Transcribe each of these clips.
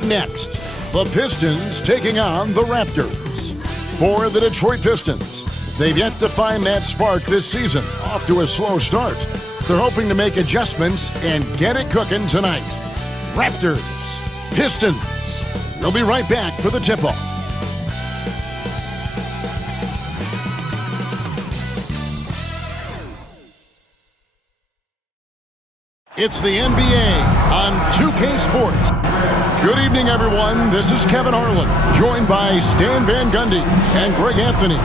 Up next, the Pistons taking on the Raptors. For the Detroit Pistons, they've yet to find that spark this season. Off to a slow start. They're hoping to make adjustments and get it cooking tonight. Raptors, Pistons. We'll be right back for the tip-off. It's the NBA on 2K Sports. Good evening, everyone. This is Kevin Harlan, joined by Stan Van Gundy and Greg Anthony.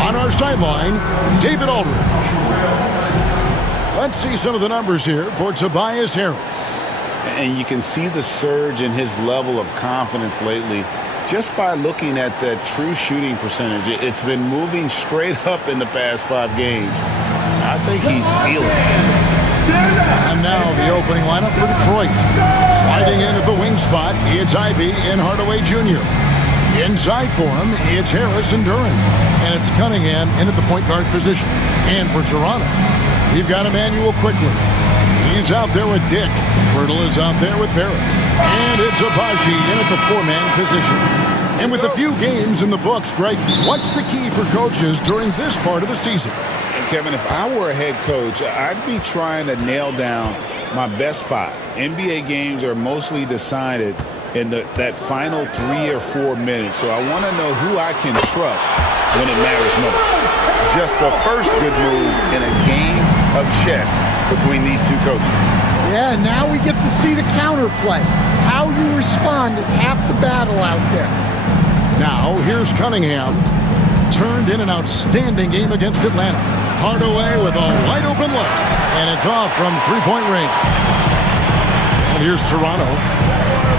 On our sideline, David Aldridge. Let's see some of the numbers here for Tobias Harris. And you can see the surge in his level of confidence lately just by looking at that true shooting percentage. It's been moving straight up in the past 5 games. I think he's feeling it. And now the opening lineup for Detroit. Sliding in at the wing spot, it's Ivy and Hardaway Jr. Inside for him, it's Harris and Duran. And it's Cunningham in at the point guard position. And for Toronto, you've got Emmanuel quickly. He's out there with Dick. Pirtle is out there with Barrett. And it's Abaji in at the 4-man position. And with a few games in the books, Greg, what's the key for coaches during this part of the season? Kevin, if I were a head coach, I'd be trying to nail down my best 5. NBA games are mostly decided in that final 3 or 4 minutes, so I want to know who I can trust when it matters most. Just the first good move in a game of chess between these two coaches. Yeah, now we get to see the counterplay. How you respond is half the battle out there. Now, here's Cunningham. Turned in an outstanding game against Atlanta. Hardaway with a wide-open look, and it's off from three-point range. And here's Toronto.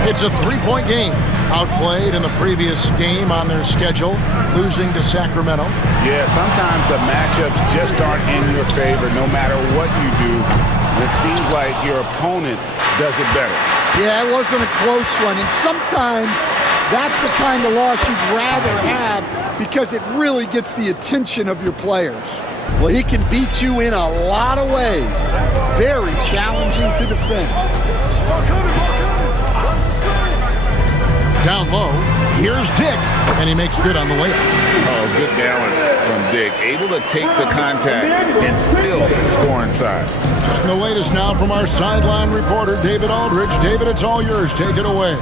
It's a three-point game. Outplayed in the previous game on their schedule, losing to Sacramento. Yeah, sometimes the matchups just aren't in your favor no matter what you do. It seems like your opponent does it better. Yeah, it wasn't a close one, and sometimes that's the kind of loss you'd rather have because it really gets the attention of your players. Well, he can beat you in a lot of ways. Very challenging to defend. Down low, here's Dick, and he makes good on the way. Oh, good balance from Dick. Able to take the contact and still score inside. And the latest now from our sideline reporter, David Aldridge. David, it's all yours. Take it away.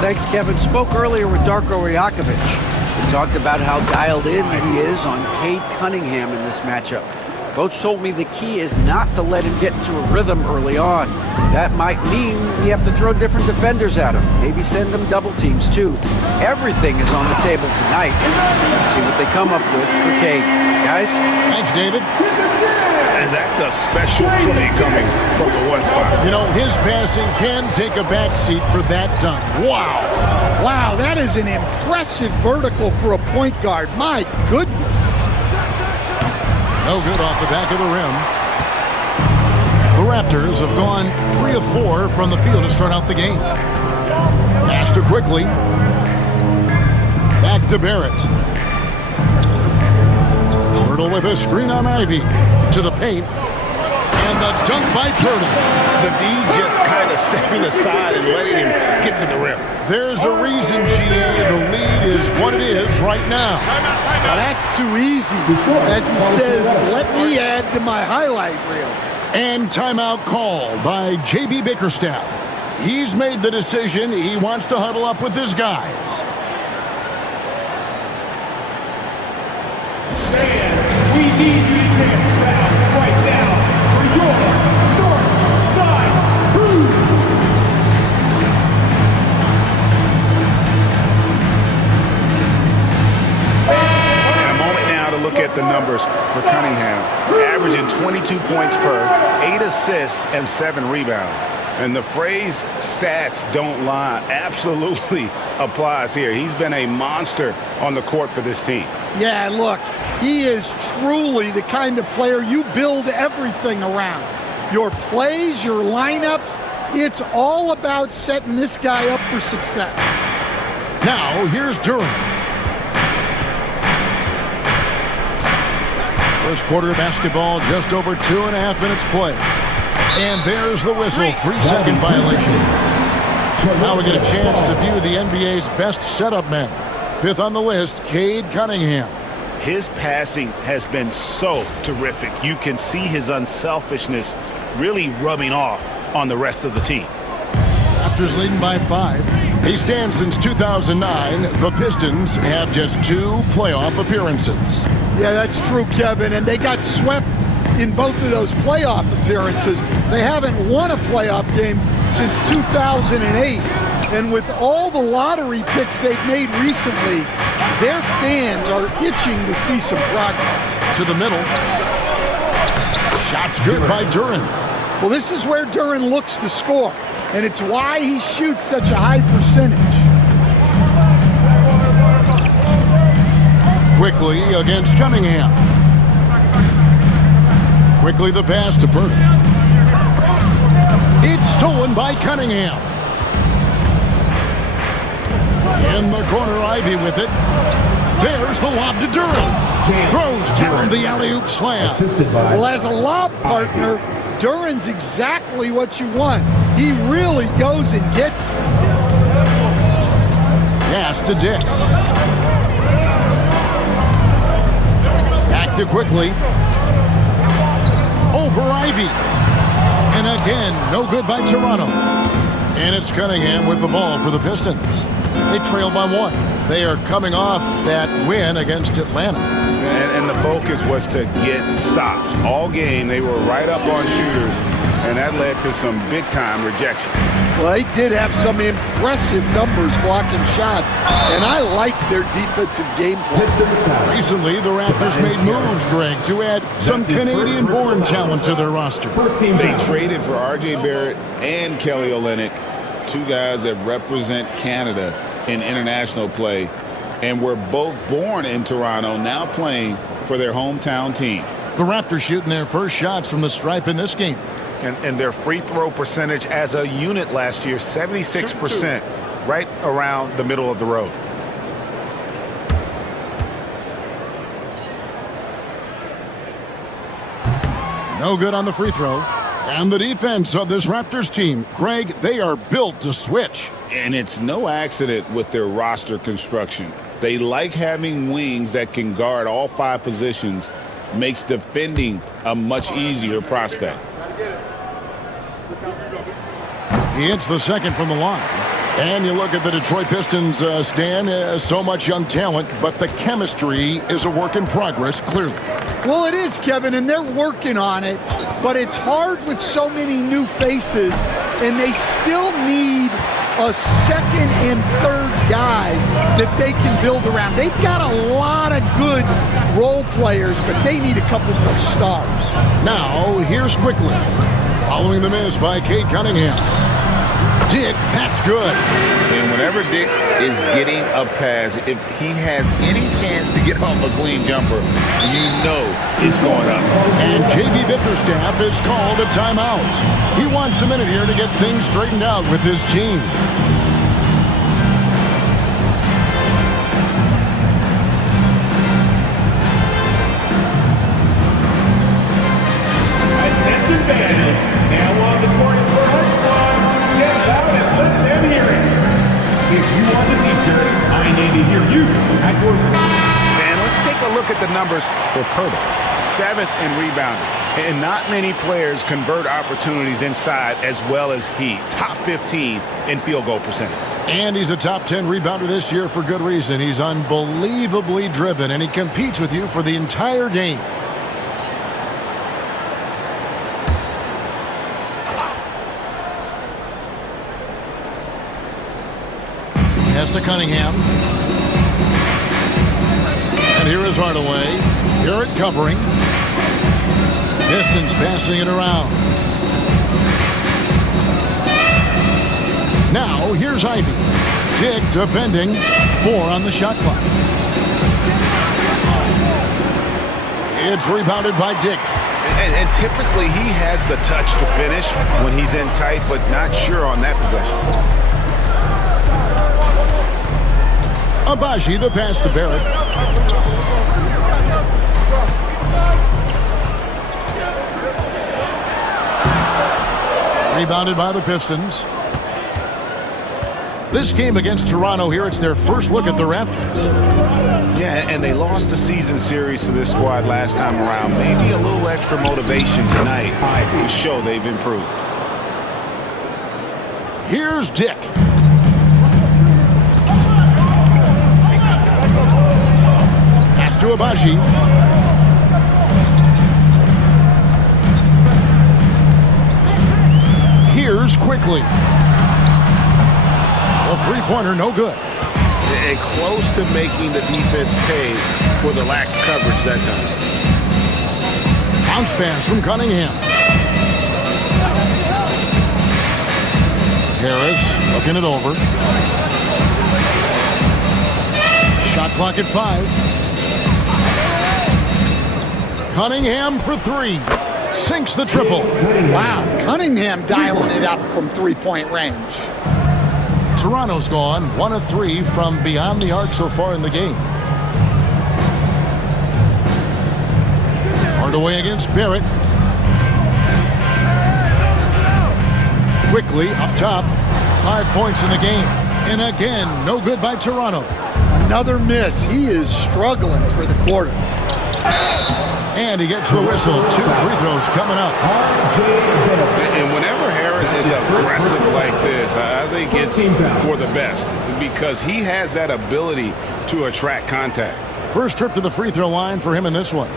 Thanks, Kevin. Spoke earlier with Darko Rajakovic. He talked about how dialed in he is on Cade Cunningham in this matchup. Coach told me the key is not to let him get into a rhythm early on. That might mean we have to throw different defenders at him. Maybe send them double teams too. Everything is on the table tonight. Let's see what they come up with for Cade. Guys? Thanks, David. And that's a special play coming from the one spot. You know, his passing can take a backseat for that dunk. Wow. Wow, that is an impressive vertical for a point guard. My goodness. No good off the back of the rim. The Raptors have gone 3 of 4 from the field to start out the game. Pass to quickly. Back to Barrett. Pirtle with a screen on Ivy. To the paint. And the dunk by Pirtle. The D just kind of stepping aside and letting him get to the rim. There's a reason, GA, the lead is what it is right now. Now that's too easy. As he says, let me add to my highlight reel. And timeout called by J.B. Bickerstaff. He's made the decision. He wants to huddle up with his guys. We need you to take a foul right now for your north side crew. And a moment now to look at the numbers for Cunningham. Averaging 22 points per, 8 assists, and 7 rebounds. And the phrase stats don't lie absolutely applies here. He's been a monster on the court for this team. Yeah, look, he is truly the kind of player you build everything around. Your plays, your lineups, it's all about setting this guy up for success. Now, here's Duran. First quarter of basketball, just over 2.5 minutes play. And there's the whistle, 3-second violation. Now we get a chance to view the NBA's best setup men. Fifth on the list, Cade Cunningham. His passing has been so terrific. You can see his unselfishness really rubbing off on the rest of the team. Raptors leading by 5. He stands since 2009. The Pistons have just 2 playoff appearances. Yeah, that's true, Kevin, and they got swept in both of those playoff appearances. They haven't won a playoff game since 2008. And with all the lottery picks they've made recently, their fans are itching to see some progress. To the middle. Shot's good by Duren. Well, this is where Duren looks to score, and it's why he shoots such a high percentage. Quickly against Cunningham. Quickly the pass to Purdy. It's stolen by Cunningham. In the corner, Ivy with it. There's the lob to Duren. Throws down the alley-oop slam. Well, as a lob partner, Duren's exactly what you want. He really goes and gets it. Pass to Dick. Back to Quickly. Over Ivy. And again, no good by Toronto. And it's Cunningham with the ball for the Pistons. They trail by 1. They are coming off that win against Atlanta. And the focus was to get stops. All game, they were right up on shooters, and that led to some big-time rejection. Well, they did have some impressive numbers blocking shots, and I like their defensive game plan. Recently, the Raptors made moves, Greg, to add some Canadian-born talent to their roster. They traded for R.J. Barrett and Kelly Olynyk, 2 guys that represent Canada in international play, and were both born in Toronto, now playing for their hometown team. The Raptors shooting their first shots from the stripe in this game. And their free throw percentage as a unit last year, 76%, right around the middle of the road. No good on the free throw. And the defense of this Raptors team, Craig, they are built to switch. And it's no accident with their roster construction. They like having wings that can guard all 5 positions, makes defending a much easier prospect. He hits the second from the line. And you look at the Detroit Pistons, Stan, so much young talent, but the chemistry is a work in progress, clearly. Well, it is, Kevin, and they're working on it, but it's hard with so many new faces, and they still need a second and third guy that they can build around. They've got a lot of good role players, but they need a couple more stars. Now, here's Quickly. Following the miss by Cade Cunningham. Dick, that's good. And whenever Dick is getting a pass, if he has any chance to get off a clean jumper, you know it's going up. And J.B. Bickerstaff is called a timeout. He wants a minute here to get things straightened out with his team. Attention fans, now on the court is for Hornets squad. Get loud and let them hear it. If you want the t-shirt, I need to hear you at your... And let's take a look at the numbers for Purdy. 7th in rebounding. And not many players convert opportunities inside as well as he. Top 15 in field goal percentage. And he's a top 10 rebounder this year for good reason. He's unbelievably driven, and he competes with you for the entire game. Pass to Cunningham. And here is Hardaway. Garrett covering. Pistons passing it around. Now, here's Ivy. Dick defending. 4 on the shot clock. It's rebounded by Dick. And typically he has the touch to finish when he's in tight, but not sure on that possession. Abaji, the pass to Barrett. Rebounded by the Pistons. This game against Toronto here, it's their first look at the Raptors. Yeah, and they lost the season series to this squad last time around. Maybe a little extra motivation tonight to show they've improved. Here's Dick. Pass to Abaji. Here's Quickly. The three-pointer, no good. And close to making the defense pay for the lax coverage that time. Bounce pass from Cunningham. Harris looking it over. Shot clock at 5. Cunningham for 3. Sinks the triple. Wow, Cunningham dialing it up from three-point range. Toronto's gone 1 of 3 from beyond the arc so far in the game. Hardaway against Barrett. Quickly up top. 5 points in the game. And again, no good by Toronto. Another miss. He is struggling for the quarter. And he gets the whistle. 2 free throws coming up. And whenever Harris is aggressive like this, I think it's for the best because he has that ability to attract contact. First trip to the free throw line for him in this one.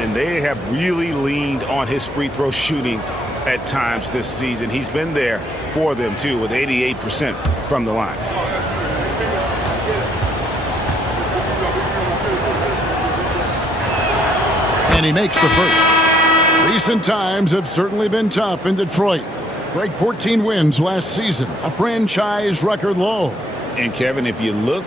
And they have really leaned on his free throw shooting at times this season. He's been there for them, too, with 88% from the line. And he makes the first. Recent times have certainly been tough in Detroit. Break 14 wins last season, a franchise record low. And, Kevin, if you look,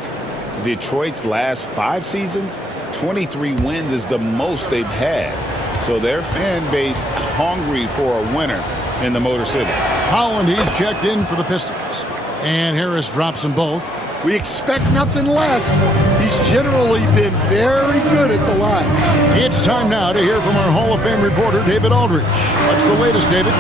Detroit's last 5 seasons, 23 wins is the most they've had. So their fan base hungry for a winner in the Motor City. Holland, he's checked in for the Pistons. And Harris drops them both. We expect nothing less. He's generally been very good at the line. It's time now to hear from our Hall of Fame reporter, David Aldridge. What's the latest, David?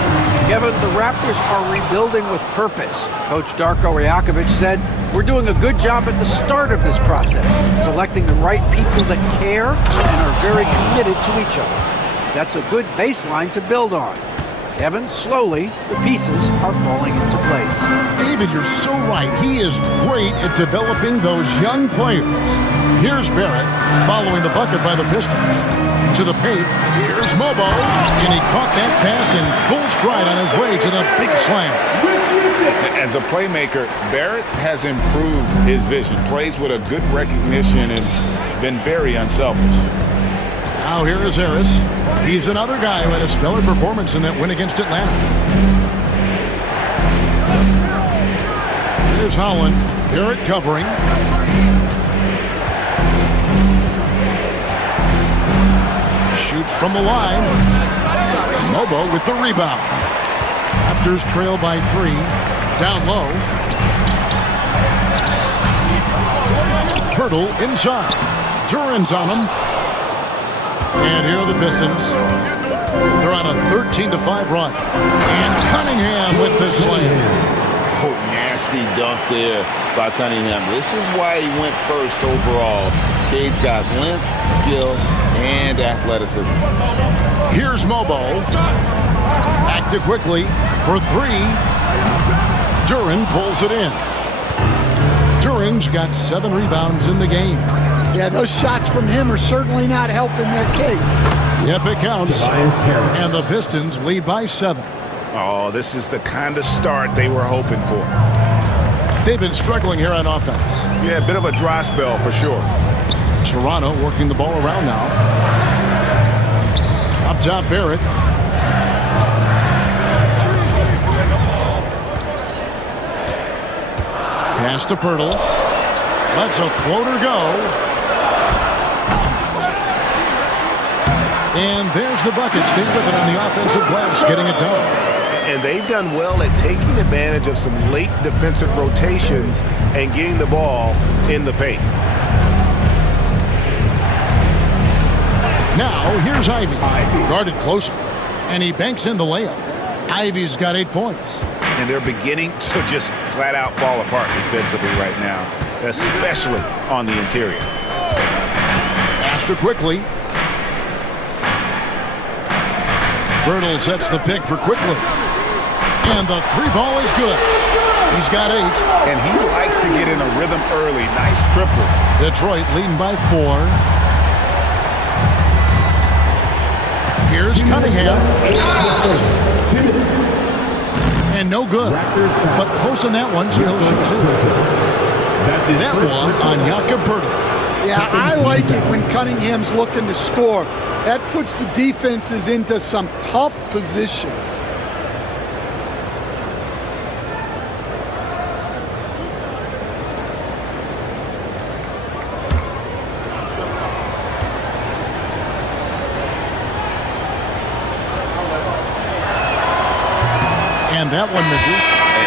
Kevin, the Raptors are rebuilding with purpose. Coach Darko Rajakovic said, "We're doing a good job at the start of this process, selecting the right people that care and are very committed to each other. That's a good baseline to build on." Kevin, slowly, the pieces are falling into place. David, you're so right. He is great at developing those young players. Here's Barrett following the bucket by the Pistons. To the paint, here's Mobo, and he caught that pass in full stride on his way to the big slam. As a playmaker, Barrett has improved his vision, plays with a good recognition and been very unselfish. Now here is Harris. He's another guy who had a stellar performance in that win against Atlanta. Here's Holland. Barrett covering. Shoots from the line. Mobo with the rebound. Raptors trail by 3. Down low. Pirtle inside. Duran's on him. And here are the Pistons. They're on a 13-5 run. And Cunningham with the slam. Oh, nasty dunk there by Cunningham. This is why he went first overall. Cade's got length, skill, and athleticism. Here's Mobo. Back to Quickly for 3. Duran pulls it in. Duran's got 7 rebounds in the game. Yeah, those shots from him are certainly not helping their case. Yep, it counts. And the Pistons lead by 7. Oh, this is the kind of start they were hoping for. They've been struggling here on offense. Yeah, a bit of a dry spell for sure. Toronto working the ball around now. Up top, Barrett. Pass to Pirtle. Lets a floater go. And there's the bucket. Stay with it on the offensive glass, getting it done. And they've done well at taking advantage of some late defensive rotations and getting the ball in the paint. Now, here's Ivy. Guarded closer. And he banks in the layup. Ivy's got 8 points. and they're beginning to just flat out fall apart defensively right now, especially on the interior. Faster quickly. Bertle sets the pick for quickly. And the three ball is good. He's got 8. And he likes to get in a rhythm early. Nice triple. Detroit leading by 4. Here's Cunningham. And no good. But close on that one, so he'll shoot 2. That one on Jakob Bertle. Yeah, I like it when Cunningham's looking to score. That puts the defenses into some tough positions. And that one misses.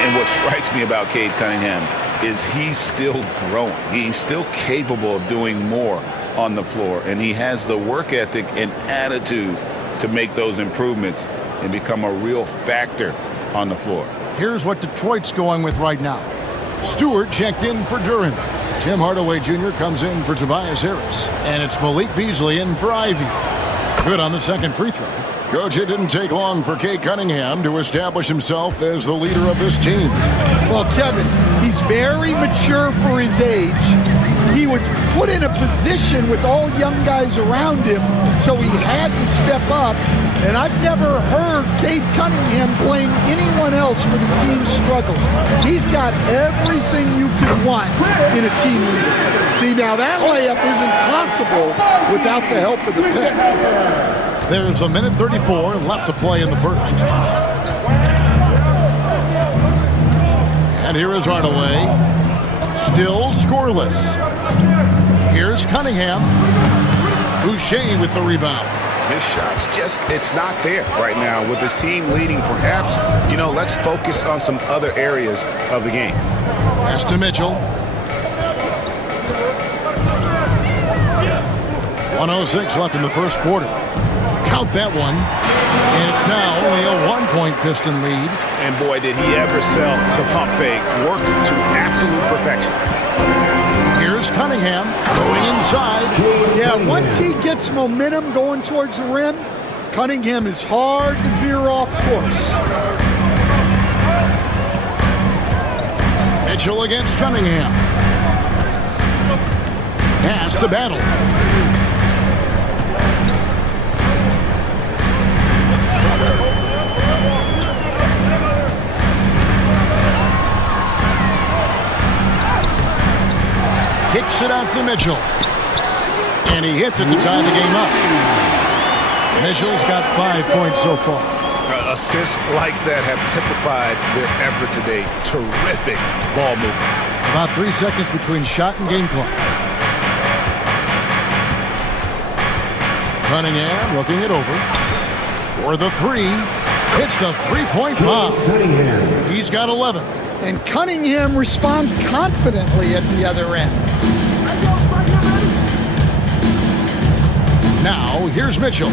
And what strikes me about Cade Cunningham is he's still growing. He's still capable of doing more on the floor, and he has the work ethic and attitude to make those improvements and become a real factor on the floor. Here's what Detroit's going with right now. Stewart checked in for Duren. Tim Hardaway Jr. comes in for Tobias Harris. And it's Malik Beasley in for Ivy. Good on the second free throw. Coach, it didn't take long for Cade Cunningham to establish himself as the leader of this team. Well, Kevin, he's very mature for his age. He was put in a position with all young guys around him, so he had to step up. And I've never heard Cade Cunningham blame anyone else for the team's struggles. He's got everything you could want in a team leader. See, now that layup isn't possible without the help of the pick. There's a minute 34 left to play in the first. And here is Hardaway. Still scoreless. Here's Cunningham. Boucher with the rebound. His shot's just, it's not there right now with his team leading. Perhaps, let's focus on some other areas of the game. Pass to Mitchell. 1:06 left in the first quarter. Count that one. And it's now only a 1-point Piston lead. And boy, did he ever sell the pump fake. Worked to absolute perfection. Here's Cunningham going inside. Yeah, once he gets momentum going towards the rim, Cunningham is hard to veer off course. Mitchell against Cunningham. Pass to Battle. Kicks it out to Mitchell. And he hits it to tie the game up. Mitchell's got 5 points so far. Assists like that have typified their effort today. Terrific ball movement. About 3 seconds between shot and game clock. Cunningham looking it over. For the 3. Hits the three-point bomb. He's got 11. And Cunningham responds confidently at the other end. Now, here's Mitchell.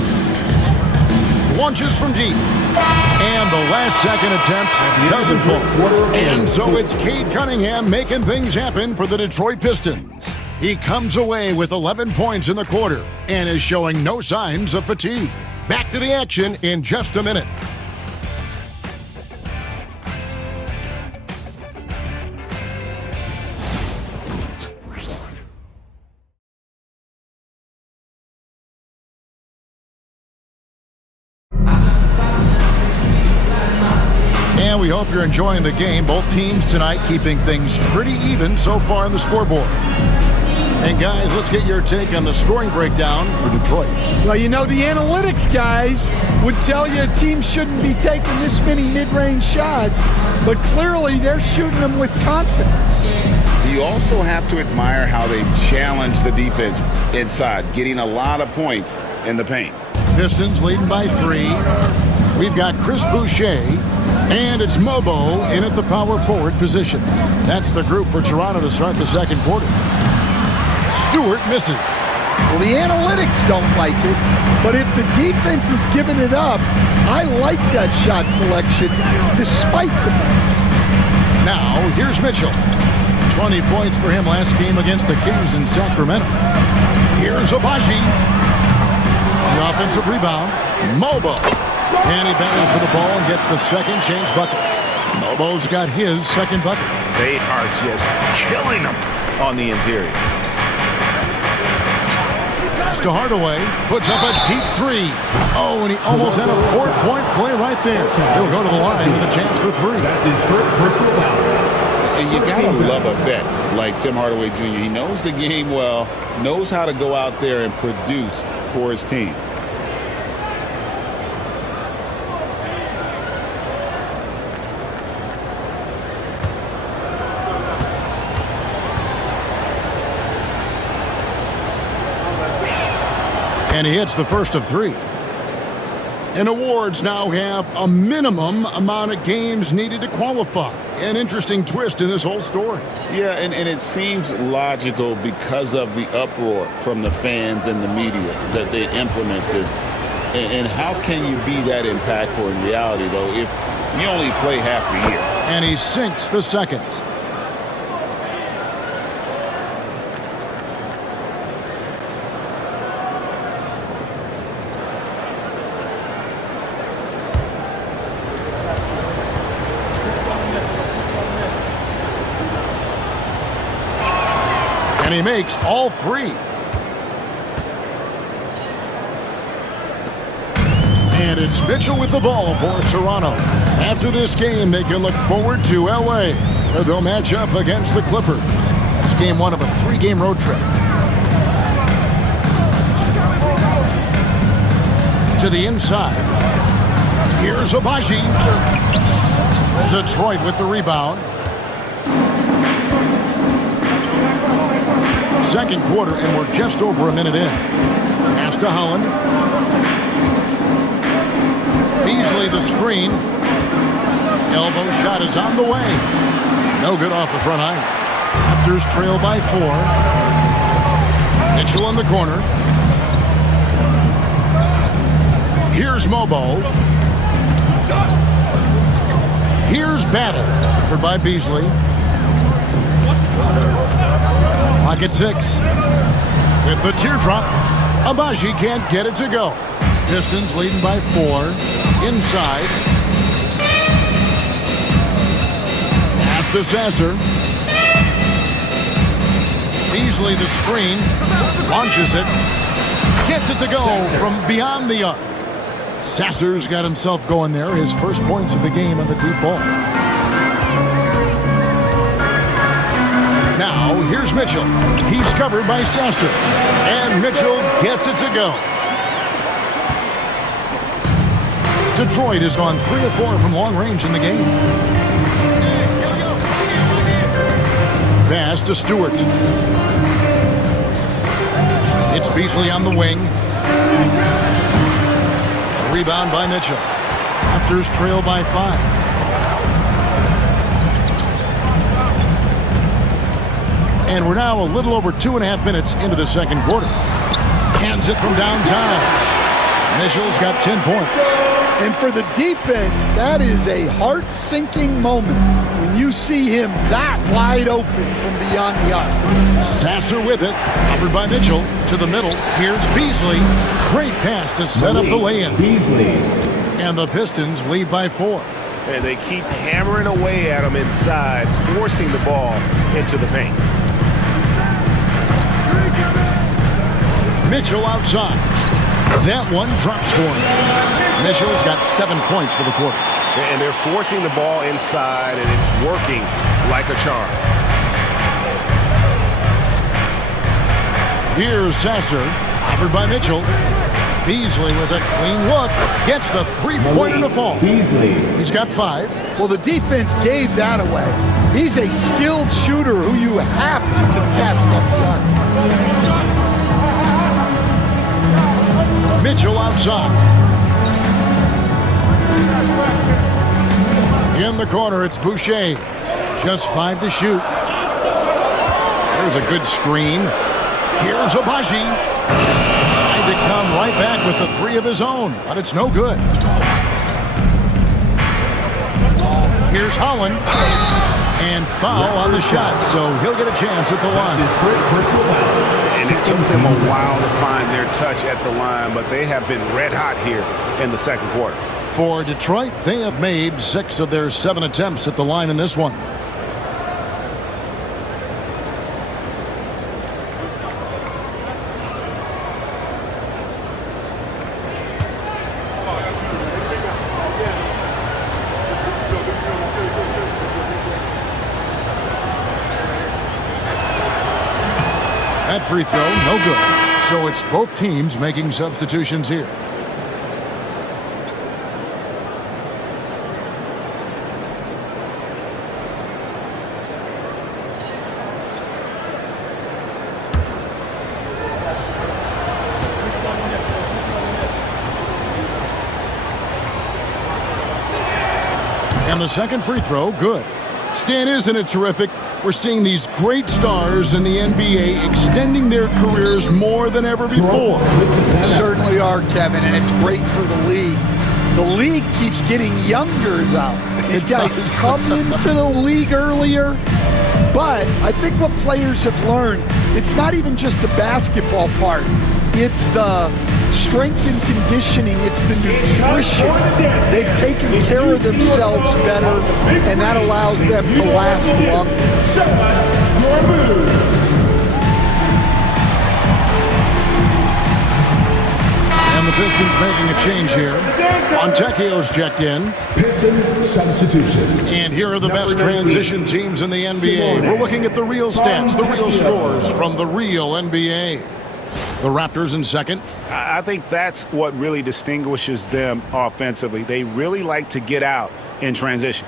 Launches from deep. And the last second attempt doesn't fall. And so it's Cade Cunningham making things happen for the Detroit Pistons. He comes away with 11 points in the quarter and is showing no signs of fatigue. Back to the action in just a minute. And we hope you're enjoying the game. Both teams tonight keeping things pretty even so far on the scoreboard. And guys, let's get your take on the scoring breakdown for Detroit. Well, the analytics guys would tell you a team shouldn't be taking this many mid-range shots, but clearly they're shooting them with confidence. You also have to admire how they challenge the defense inside, getting a lot of points in the paint. Pistons leading by 3. We've got Chris Boucher, and it's Mobo in at the power forward position. That's the group for Toronto to start the second quarter. Stewart misses. Well, the analytics don't like it, but if the defense is giving it up, I like that shot selection despite the mess. Now, here's Mitchell. 20 points for him last game against the Kings in Sacramento. Here's Abaji. The offensive rebound. Mobo. And he battles for the ball and gets the second chance bucket. Mobo's got his second bucket. They are just killing them on the interior. To Hardaway, puts up a deep three. Oh, and he almost had a 4-point play right there. He'll go to the line with a chance for three. That's his first personal foul. And you gotta love a vet like Tim Hardaway Jr. He knows the game well, knows how to go out there and produce for his team. And he hits the first of three. And awards now have a minimum amount of games needed to qualify. An interesting twist in this whole story. Yeah, and it seems logical because of the uproar from the fans and the media that they implement this. And how can you be that impactful in reality, though, if you only play half the year? And he sinks the second. And he makes all three. And it's Mitchell with the ball for Toronto. After this game, they can look forward to L.A., where they'll match up against the Clippers. It's game one of a 3-game road trip. To the inside. Here's Abaji. Detroit with the rebound. Second quarter, and we're just over a minute in. Pass to Holland. Beasley the screen. Elbow shot is on the way. No good off the front height. Raptors trail by 4. Mitchell in the corner. Here's Mobo. Here's Battle. Covered by Beasley. Clock at 6. With the teardrop, Abaji can't get it to go. Pistons leading by 4. Inside. Pass to Sasser. Beasley the screen. Launches it. Gets it to go from beyond the arc. Sasser's got himself going there. His first points of the game on the deep ball. Now, here's Mitchell. He's covered by Sasser. And Mitchell gets it to go. Detroit has gone 3 of 4 from long range in the game. Pass to Stewart. It's Beasley on the wing. Rebound by Mitchell. Raptors trail by 5. And we're now a little over 2.5 minutes into the second quarter. Hands it from downtown. Mitchell's got 10 points. And for the defense, that is a heart-sinking moment when you see him that wide open from beyond the arc. Sasser with it. Covered by Mitchell. To the middle. Here's Beasley. Great pass to set up the lay-in. Beasley. And the Pistons lead by 4. And they keep hammering away at him inside, forcing the ball into the paint. Mitchell outside. That one drops for him. Mitchell's got 7 points for the quarter. And they're forcing the ball inside, and it's working like a charm. Here's Sasser. Offered by Mitchell. Beasley with a clean look. Gets the 3-pointer to fall. Beasley. He's got 5. Well, the defense gave that away. He's a skilled shooter who you have to contest at the arc. Mitchell outside. In the corner, it's Boucher. Just 5 to shoot. There's a good screen. Here's Abaji. Trying to come right back with the three of his own, but it's no good. Here's Holland. And foul on the shot, so he'll get a chance at the line. And it took them a while to find their touch at the line, but they have been red hot here in the second quarter. For Detroit, they have made 6 of their 7 attempts at the line in this one. That free throw, no good. So it's both teams making substitutions here. And the second free throw, good. Stan, isn't it terrific? We're seeing these great stars in the NBA extending their careers more than ever before. Certainly are, Kevin, and it's great for the league. The league keeps getting younger, though. These guys come into the league earlier, but I think what players have learned, it's not even just the basketball part. It's the strength and conditioning. It's the nutrition. They've taken care of themselves better, and that allows them to last longer. And the Pistons making a change here. Monteccio's checked in. Pistons substitution. And here are the best transition teams in the NBA. We're looking at the real stats, the real scores from the real NBA. The Raptors in second. I think that's what really distinguishes them offensively. They really like to get out in transition.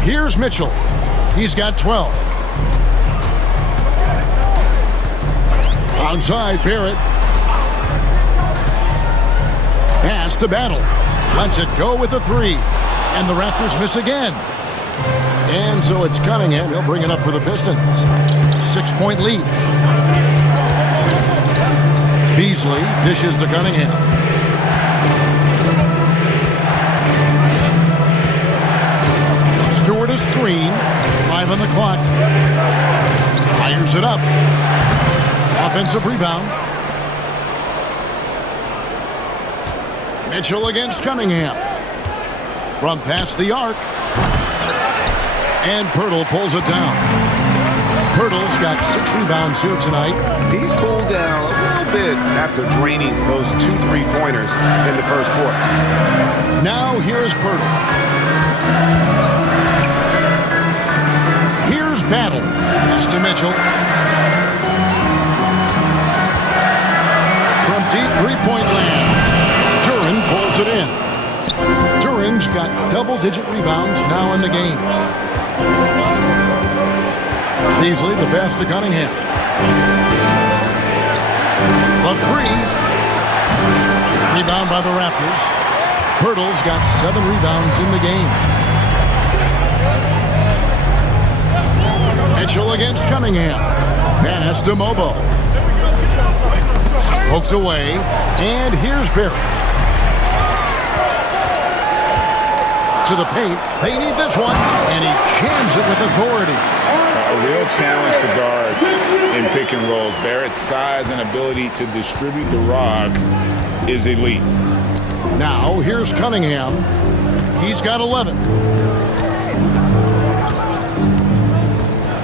Here's Mitchell. He's got 12. Outside, Barrett. Pass to Battle. Lets it go with a 3. And the Raptors miss again. And so it's Cunningham. He'll bring it up for the Pistons. 6-point lead. Beasley dishes to Cunningham. Stewart is screen. 5 on the clock. Fires it up. Offensive rebound. Mitchell against Cunningham. From past the arc. And Pirtle pulls it down. Pirtle's got 6 rebounds here tonight. He's cooled down a little bit after draining those 2 3-pointers in the first quarter. Now here's Pirtle. Here's Battle. Pass to Mitchell. From deep 3-point land. Duran pulls it in. Duran's got double-digit rebounds now in the game. Beasley, the pass to Cunningham. The 3. Rebound by the Raptors. Pirtle's got 7 rebounds in the game. Mitchell against Cunningham. Pass to Mobo. Poked away. And here's Barrett. To the paint. They need this one. And he jams it with authority. A real challenge to guard in pick and rolls. Barrett's size and ability to distribute the rock is elite. Now here's Cunningham. He's got 11.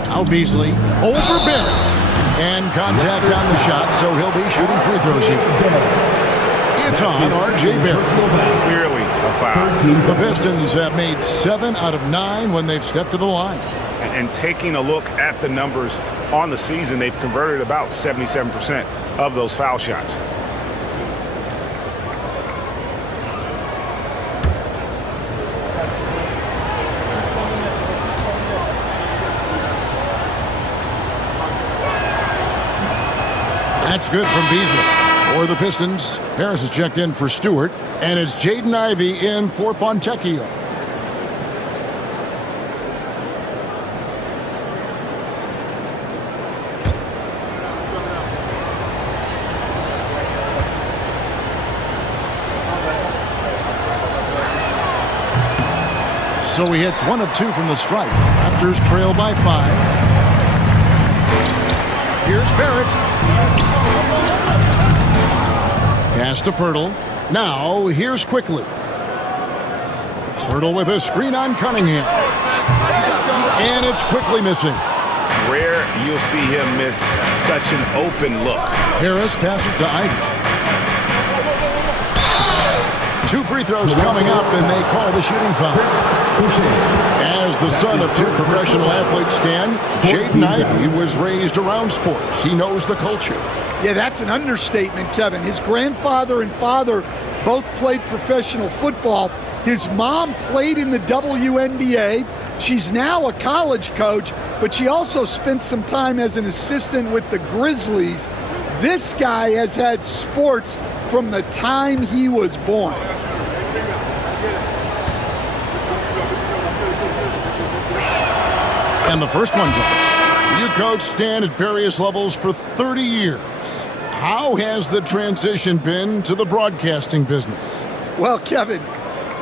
Now Beasley over Barrett. And contact on the shot, so he'll be shooting free throws here. It's on R.J. Barrett. Clearly a foul. The Pistons have made 7 out of 9 when they've stepped to the line. And taking a look at the numbers on the season, they've converted about 77% of those foul shots. That's good from Beasley. For the Pistons, Harris is checked in for Stewart, and it's Jaden Ivey in for Fontecchio. So he hits 1 of 2 from the stripe. Raptors trail by 5. Here's Barrett. Pass to Pirtle. Now, here's Quickly. Pirtle with a screen on Cunningham. And it's Quickly missing. Rare you'll see him miss such an open look. Harris passes to Ivy. 2 free throws coming up, and they call the shooting foul. As the son of 2 professional athletes, Stan, Jaden Ivey was raised around sports. He knows the culture. Yeah, that's an understatement, Kevin. His grandfather and father both played professional football. His mom played in the WNBA. She's now a college coach, but she also spent some time as an assistant with the Grizzlies. This guy has had sports from the time he was born. And the first one drops. You coach Stan at various levels for 30 years. How has the transition been to the broadcasting business? Well, Kevin,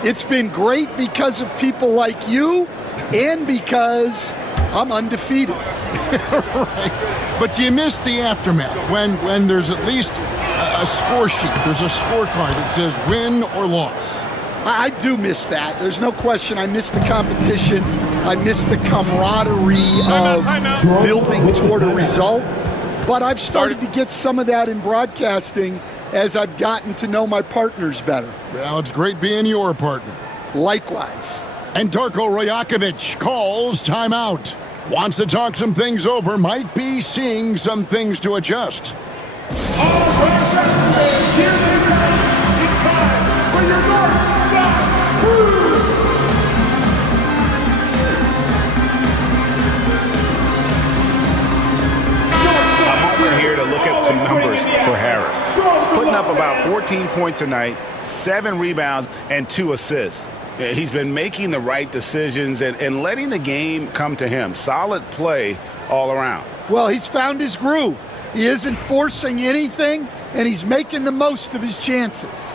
it's been great because of people like you and because I'm undefeated. Right. But you miss the aftermath when there's at least a score sheet. There's a scorecard that says win or loss. I do miss that. There's no question. I miss the competition. I miss the camaraderie of building toward a result. But I've started to get some of that in broadcasting as I've gotten to know my partners better. Well, it's great being your partner. Likewise. And Darko Rajakovic calls timeout. Wants to talk some things over, might be seeing some things to adjust. We're here to look at some numbers for Harris. He's putting up about 14 points a night, 7 rebounds, and 2 assists. He's been making the right decisions and letting the game come to him. Solid play all around. Well, he's found his groove. He isn't forcing anything, and he's making the most of his chances.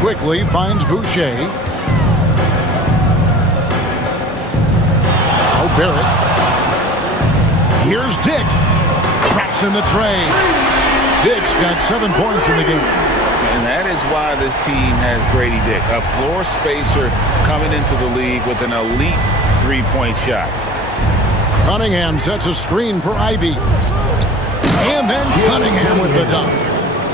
Quickly finds Boucher. Now Barrett. Here's Dick. Traps in the tray. Dick's got 7 points in the game. And that is why this team has Grady Dick, a floor spacer coming into the league with an elite 3-point shot. Cunningham sets a screen for Ivy. And then Cunningham with the dunk.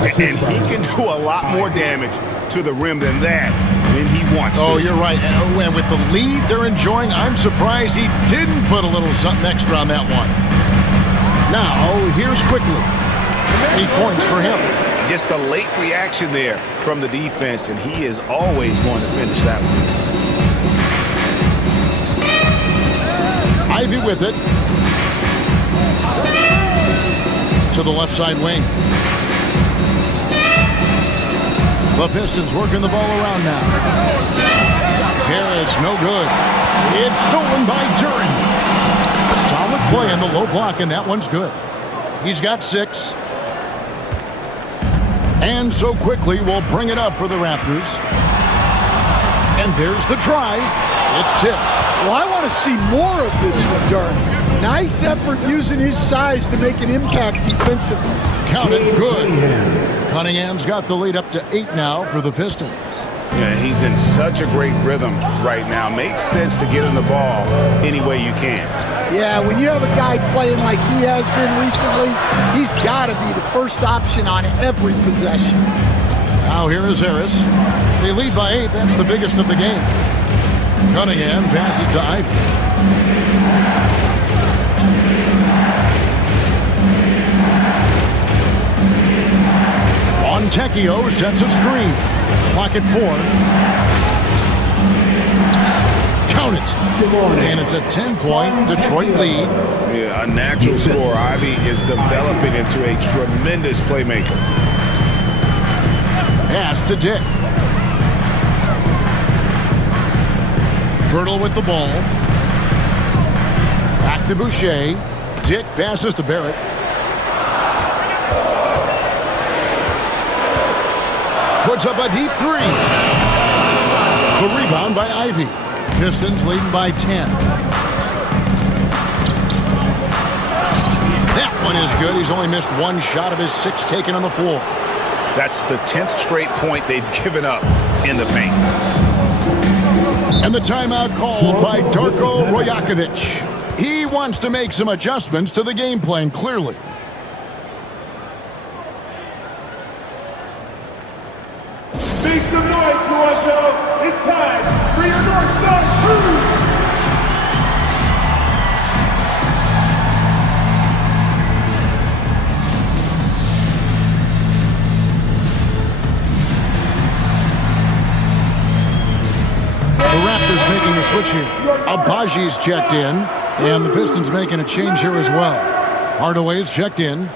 And he can do a lot more damage to the rim than that when he wants to. Oh, you're right. And with the lead they're enjoying, I'm surprised he didn't put a little something extra on that one. Now, here's Quickly. 8 points for him. Just a late reaction there from the defense, and he is always going to finish that one. Ivy with it. To the left side wing. The Pistons working the ball around now. Harris, no good. It's stolen by Duren. Solid play in the low block, and that one's good. He's got 6. And so Quickly will bring it up for the Raptors. And there's the drive. It's tipped. Well, I want to see more of this from Duren. Nice effort using his size to make an impact defensively. Count it, good. Cunningham's got the lead up to 8 now for the Pistons. Yeah, he's in such a great rhythm right now. Makes sense to get him the ball any way you can. Yeah, when you have a guy playing like he has been recently, he's got to be the first option on every possession. Now here is Harris. They lead by 8. That's the biggest of the game. Cunningham passes to Ivy. Fontecchio sets a screen. Clock at 4. Count it. And it's a 10-point Detroit lead. Yeah, a natural scorer. Ivy is developing into a tremendous playmaker. Pass to Dick. Pirtle with the ball. Back to Boucher. Dick passes to Barrett. puts up a deep three. The rebound by Ivy. Pistons leading by 10. That one is good. He's only missed one shot of his 6 taken on the floor. That's the 10th straight point they've given up in the paint. And the timeout called by Darko Rajakovic. He wants to make some adjustments to the game plan, clearly. Make some noise, Toronto. It's time for your North Star Crew. The Raptors making a switch here. Abaji's checked in, and the Pistons making a change here as well. Hardaway's checked in.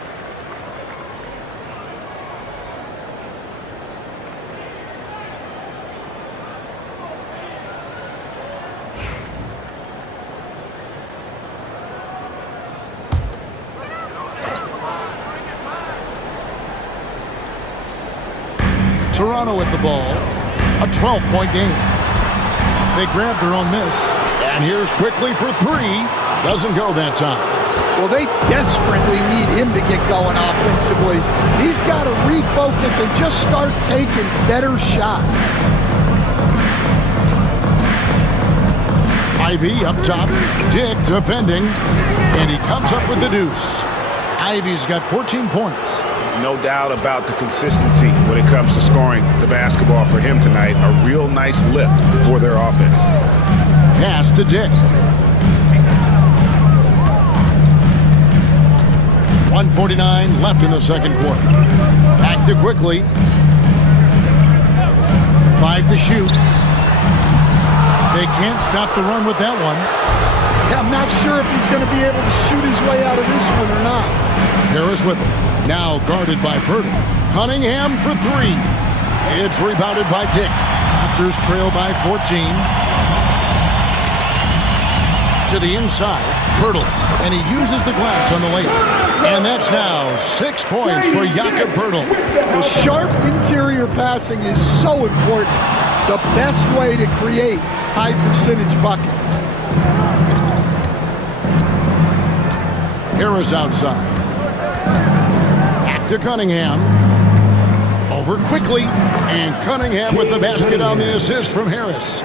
Toronto with the ball. A 12-point game. They grab their own miss. And here's quickly for 3. Doesn't go that time. Well, they desperately need him to get going offensively. He's got to refocus and just start taking better shots. Ivy up top. Dick defending. And he comes up with the deuce. Ivy's got 14 points. No doubt about the consistency when it comes to scoring the basketball for him tonight. A real nice lift for their offense. Pass to Dick. 1:49 left in the second quarter. Back to quickly. 5 to shoot. They can't stop the run with that one. Yeah, I'm not sure if he's going to be able to shoot his way out of this one or not. Harris with it. Now guarded by Verdal. Cunningham for 3. It's rebounded by Dick. Raptors trail by 14. To the inside, Verdal. And he uses the glass on the layup. And that's now 6 points for Jakob Verdal. The sharp interior passing is so important. The best way to create high percentage buckets. Harris outside. Back to Cunningham. Over quickly. And Cunningham with the basket on the assist from Harris.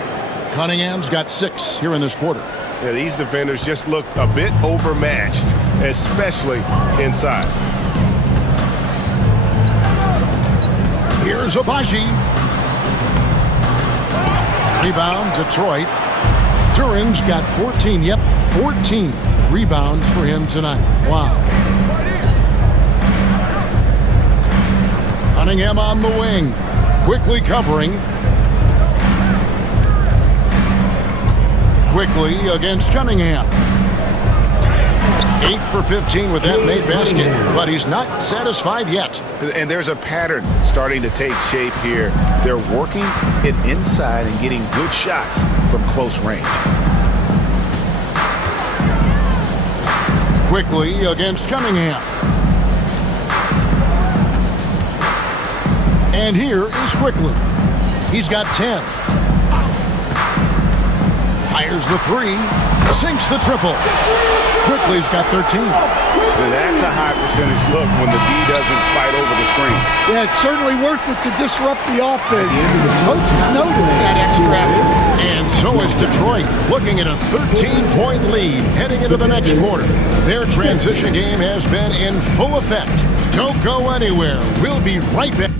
Cunningham's got 6 here in this quarter. Yeah, these defenders just look a bit overmatched, especially inside. Here's Abaji. Rebound, Detroit. Duran's got 14. Yep, 14 rebounds for him tonight. Wow. Cunningham on the wing. Quickly covering. Quickly against Cunningham. 8 for 15 with that made basket, but he's not satisfied yet. And there's a pattern starting to take shape here. They're working it inside and getting good shots from close range. Quickly against Cunningham. And here is Quickly. He's got 10. Fires the 3. Sinks the triple. Quickly's got 13. That's a high percentage look when the D doesn't fight over the screen. Yeah, it's certainly worth it to disrupt the offense. The coaches notice that extra effort. And so is Detroit, looking at a 13-point lead heading into the next quarter. Their transition game has been in full effect. Don't go anywhere. We'll be right back.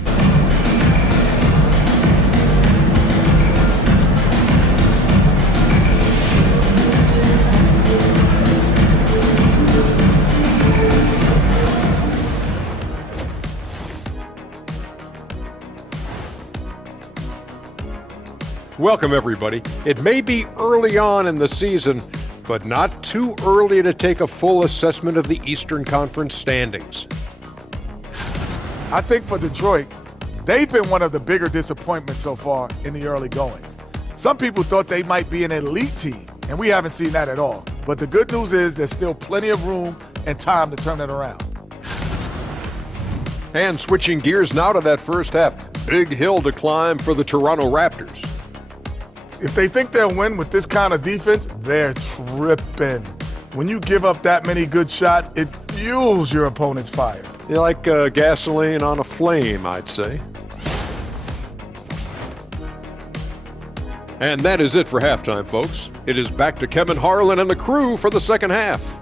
Welcome, everybody. It may be early on in the season, but not too early to take a full assessment of the Eastern Conference standings. I think for Detroit, they've been one of the bigger disappointments so far in the early goings. Some people thought they might be an elite team, and we haven't seen that at all. But the good news is there's still plenty of room and time to turn it around. And switching gears now to that first half. Big hill to climb for the Toronto Raptors. If they think they'll win with this kind of defense, they're tripping. When you give up that many good shots, it fuels your opponent's fire. You like gasoline on a flame, I'd say. And that is it for halftime, folks. It is back to Kevin Harlan and the crew for the second half.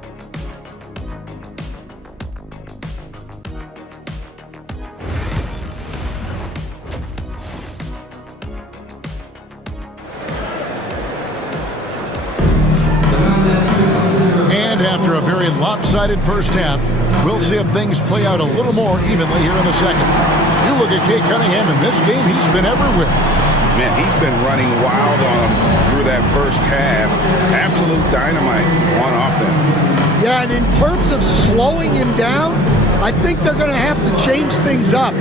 And after a very lopsided first half, we'll see if things play out a little more evenly here in the second. You look at Cade Cunningham in this game, he's been everywhere. Man, he's been running wild on him through that first half. Absolute dynamite on offense. Yeah, and in terms of slowing him down, I think they're going to have to change things up.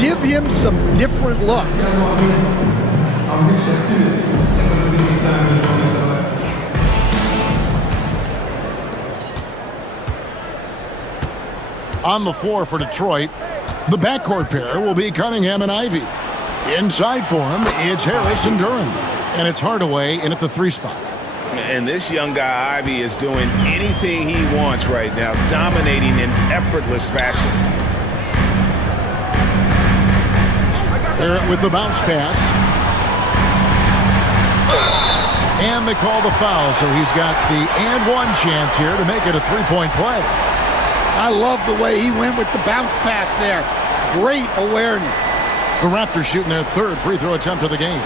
Give him some different looks. On the floor for Detroit, the backcourt pair will be Cunningham and Ivy. Inside for him, it's Harris and Duren. And it's Hardaway in at the 3 spot. And this young guy, Ivy, is doing anything he wants right now, dominating in effortless fashion. Barrett with the bounce pass. And they call the foul, so he's got the and one chance here to make it a 3-point play. I love the way he went with the bounce pass there. Great awareness. The Raptors shooting their 3rd free throw attempt of the game.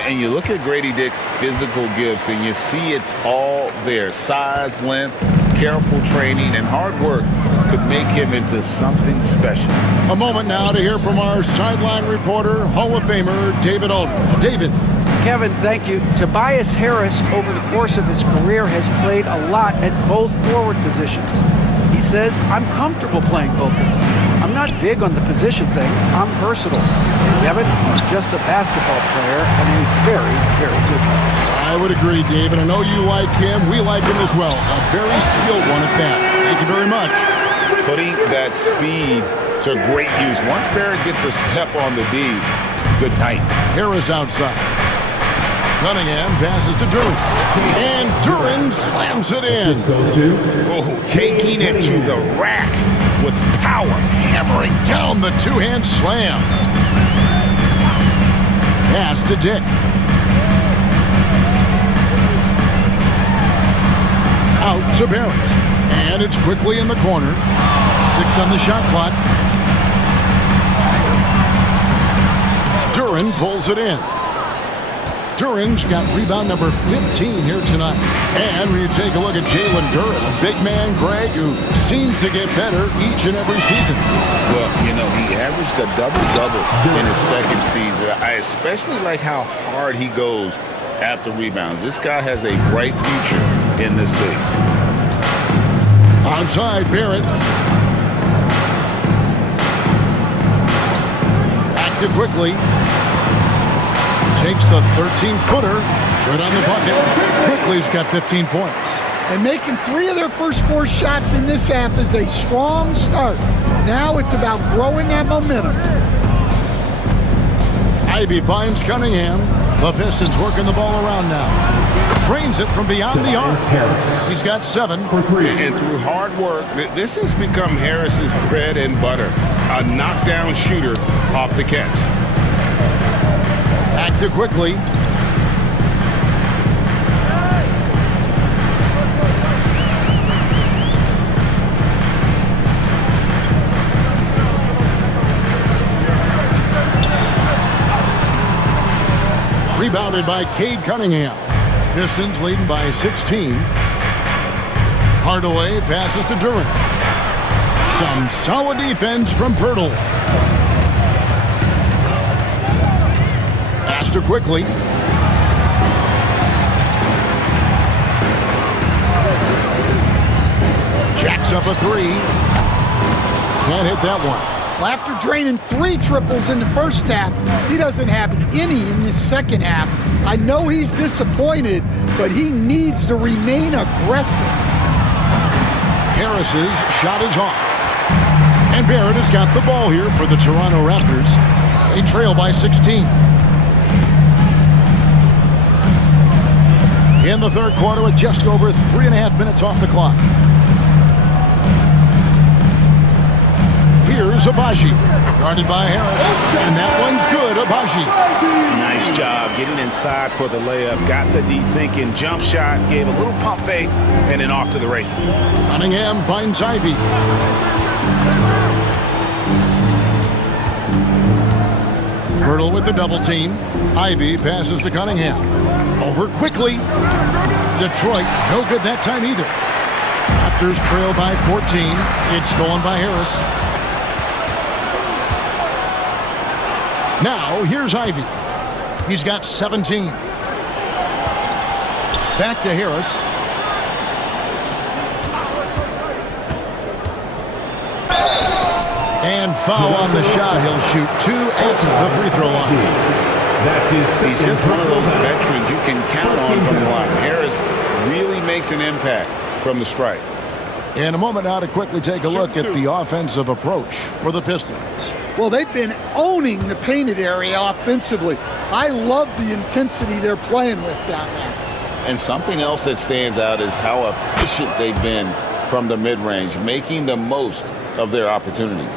And you look at Grady Dick's physical gifts, and you see it's all there. Size, length, careful training, and hard work could make him into something special. A moment now to hear from our sideline reporter, Hall of Famer David Aldridge. David. Kevin, thank you. Tobias Harris, over the course of his career, has played a lot at both forward positions. He says, I'm comfortable playing both of them. I'm not big on the position thing. I'm versatile. Kevin, he's just a basketball player and a very, very good one. I would agree, David. I know you like him. We like him as well. A very skilled one at that. Thank you very much. Putting that speed to great use. Once Barrett gets a step on the D, good night. Harris outside. Cunningham passes to Duren. And Duren slams it in. Oh, taking it to the rack with power. Hammering down the two-hand slam. Pass to Dick. Out to Barrett. And it's quickly in the corner. 6 on the shot clock. Duren pulls it in. Duren's got rebound number 15 here tonight. And when you take a look at Jalen Duren, a big man, Greg, who seems to get better each and every season. Well, you know, he averaged a double-double in his second season. I especially like how hard he goes after rebounds. This guy has a bright future in this league. Onside, Barrett. Active quickly. Takes the 13-footer. Good on the bucket. Quickly's got 15 points. And making 3 of their first 4 shots in this half is a strong start. Now it's about growing that momentum. Ivy finds Cunningham. The Pistons working the ball around now. Trains it from beyond the arc. He's got 7 for 3. And through hard work, this has become Harris's bread and butter. A knockdown shooter off the catch. Active quickly. Rebounded by Cade Cunningham. Pistons leading by 16. Hardaway passes to Duren. Some solid defense from Pirtle. Pass to Quickly. Jacks up a three. Can't hit that one. Well, after draining 3 triples in the first half, he doesn't have any in the second half. I know he's disappointed, but he needs to remain aggressive. Harris's shot is off. And Barrett has got the ball here for the Toronto Raptors. They trail by 16. In the third quarter with just over 3.5 minutes off the clock. Here's Abaji, guarded by Harris, and that one's good. Abaji. Nice job getting inside for the layup. Got the D thinking, jump shot, gave a little pump fake, and then off to the races. Cunningham finds Ivy. Hurdle with the double team. Ivy passes to Cunningham. Over quickly. Detroit, no good that time either. Raptors trail by 14. It's stolen by Harris. Now, here's Ivy. He's got 17. Back to Harris. And foul on the shot. He'll shoot 2 at the free throw line. That's his He's just one of those veterans you can count on from the line. Harris really makes an impact from the strike. In a moment now to quickly take a look at the offensive approach for the Pistons. Well, they've been owning the painted area offensively. I love the intensity they're playing with down there. And something else that stands out is how efficient they've been from the mid-range, making the most of their opportunities.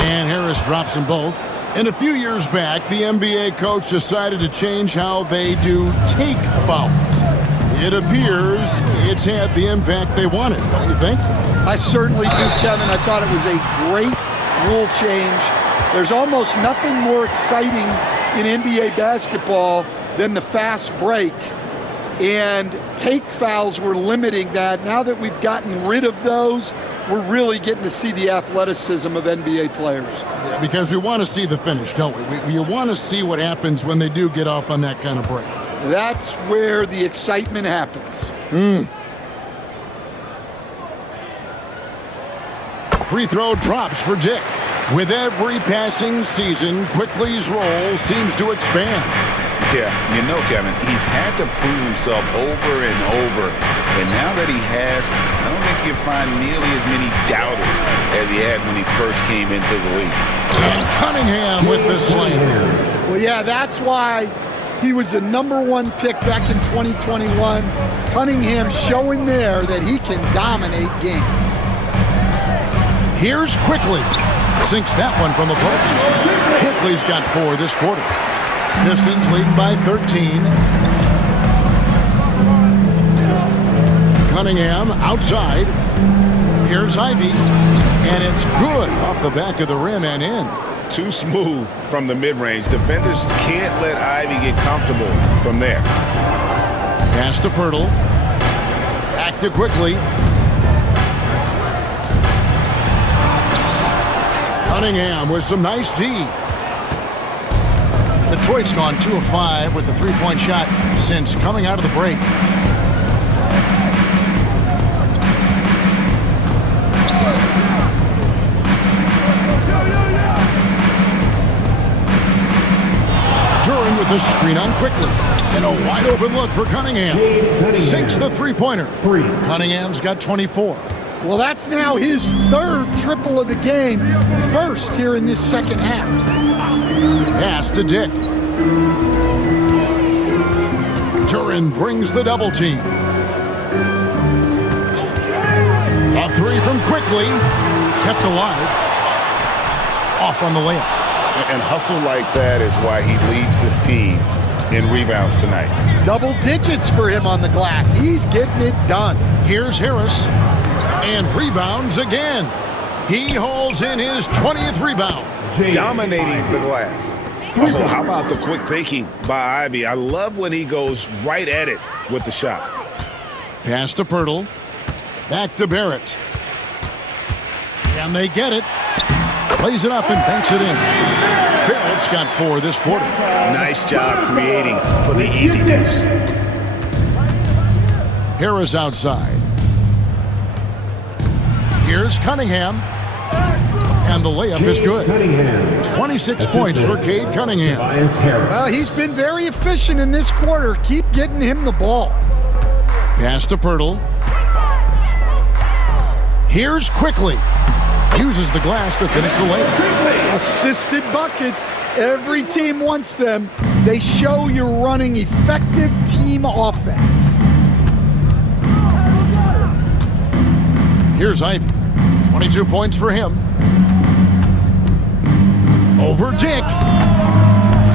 And Harris drops them both. And a few years back, the NBA coach decided to change how they do take fouls. It appears it's had the impact they wanted, don't you think? I certainly do, Kevin. I thought it was a great rule change. There's almost nothing more exciting in NBA basketball than the fast break. And take fouls were limiting that. Now that we've gotten rid of those, we're really getting to see the athleticism of NBA players. Yeah, because we want to see the finish, don't we? We want to see what happens when they do get off on that kind of break. That's where the excitement happens. Free throw drops for Dick. With every passing season, Quickly's role seems to expand. Yeah, you know, Kevin, he's had to prove himself over and over. And now that he has, I don't think you'll find nearly as many doubters as he had when he first came into the league. And Cunningham with the slam. Well, yeah, that's why he was the #1 pick back in 2021. Cunningham showing there that he can dominate games. Here's Quickly. Sinks that one from the post. Quickly's got 4 this quarter. Pistons leading by 13. Cunningham outside. Here's Ivy. And it's good off the back of the rim and in. Too smooth from the mid-range. Defenders can't let Ivy get comfortable from there. Pass to Pirtle. Back to Quickly. Cunningham with some nice D. Detroit's gone 2 of 5 with the three-point shot since coming out of the break. Duran with the screen on Quickly. And a wide open look for Cunningham. Sinks the three-pointer. Cunningham's got 24. Well, that's now his 3rd triple of the game. First here in this second half. Pass to Dick. Duran brings the double team. A 3 from Quickly. Kept alive. Off on the layup. And hustle like that is why he leads this team in rebounds tonight. Double digits for him on the glass. He's getting it done. Here's Harris. And rebounds again. He hauls in his 20th rebound. Dominating the glass. Oh, how about the quick thinking by Ivy? I love when he goes right at it with the shot. Pass to Pirtle. Back to Barrett. And they get it. Plays it up and banks it in. Barrett's got 4 this quarter. Nice job creating for the easy deuce. Harris outside. Here's Cunningham. And the layup is good. 26 points for Cade Cunningham. Well, he's been very efficient in this quarter. Keep getting him the ball. Pass to Pirtle. Here's Quickly. Uses the glass to finish the layup. Assisted buckets. Every team wants them. They show you're running effective team offense. Here's Ivy. 22 points for him. Over Dick.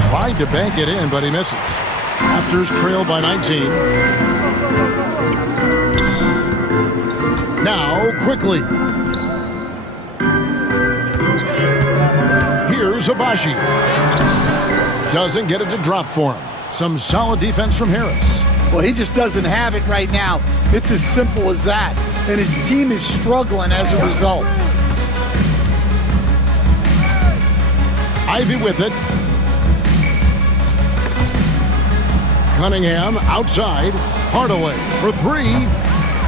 Tried to bank it in, but he misses. Raptors trail by 19. Now, Quickly. Here's Abaji. Doesn't get it to drop for him. Some solid defense from Harris. Well, he just doesn't have it right now. It's as simple as that. And his team is struggling as a result. Ivy with it. Cunningham outside. Hardaway for 3.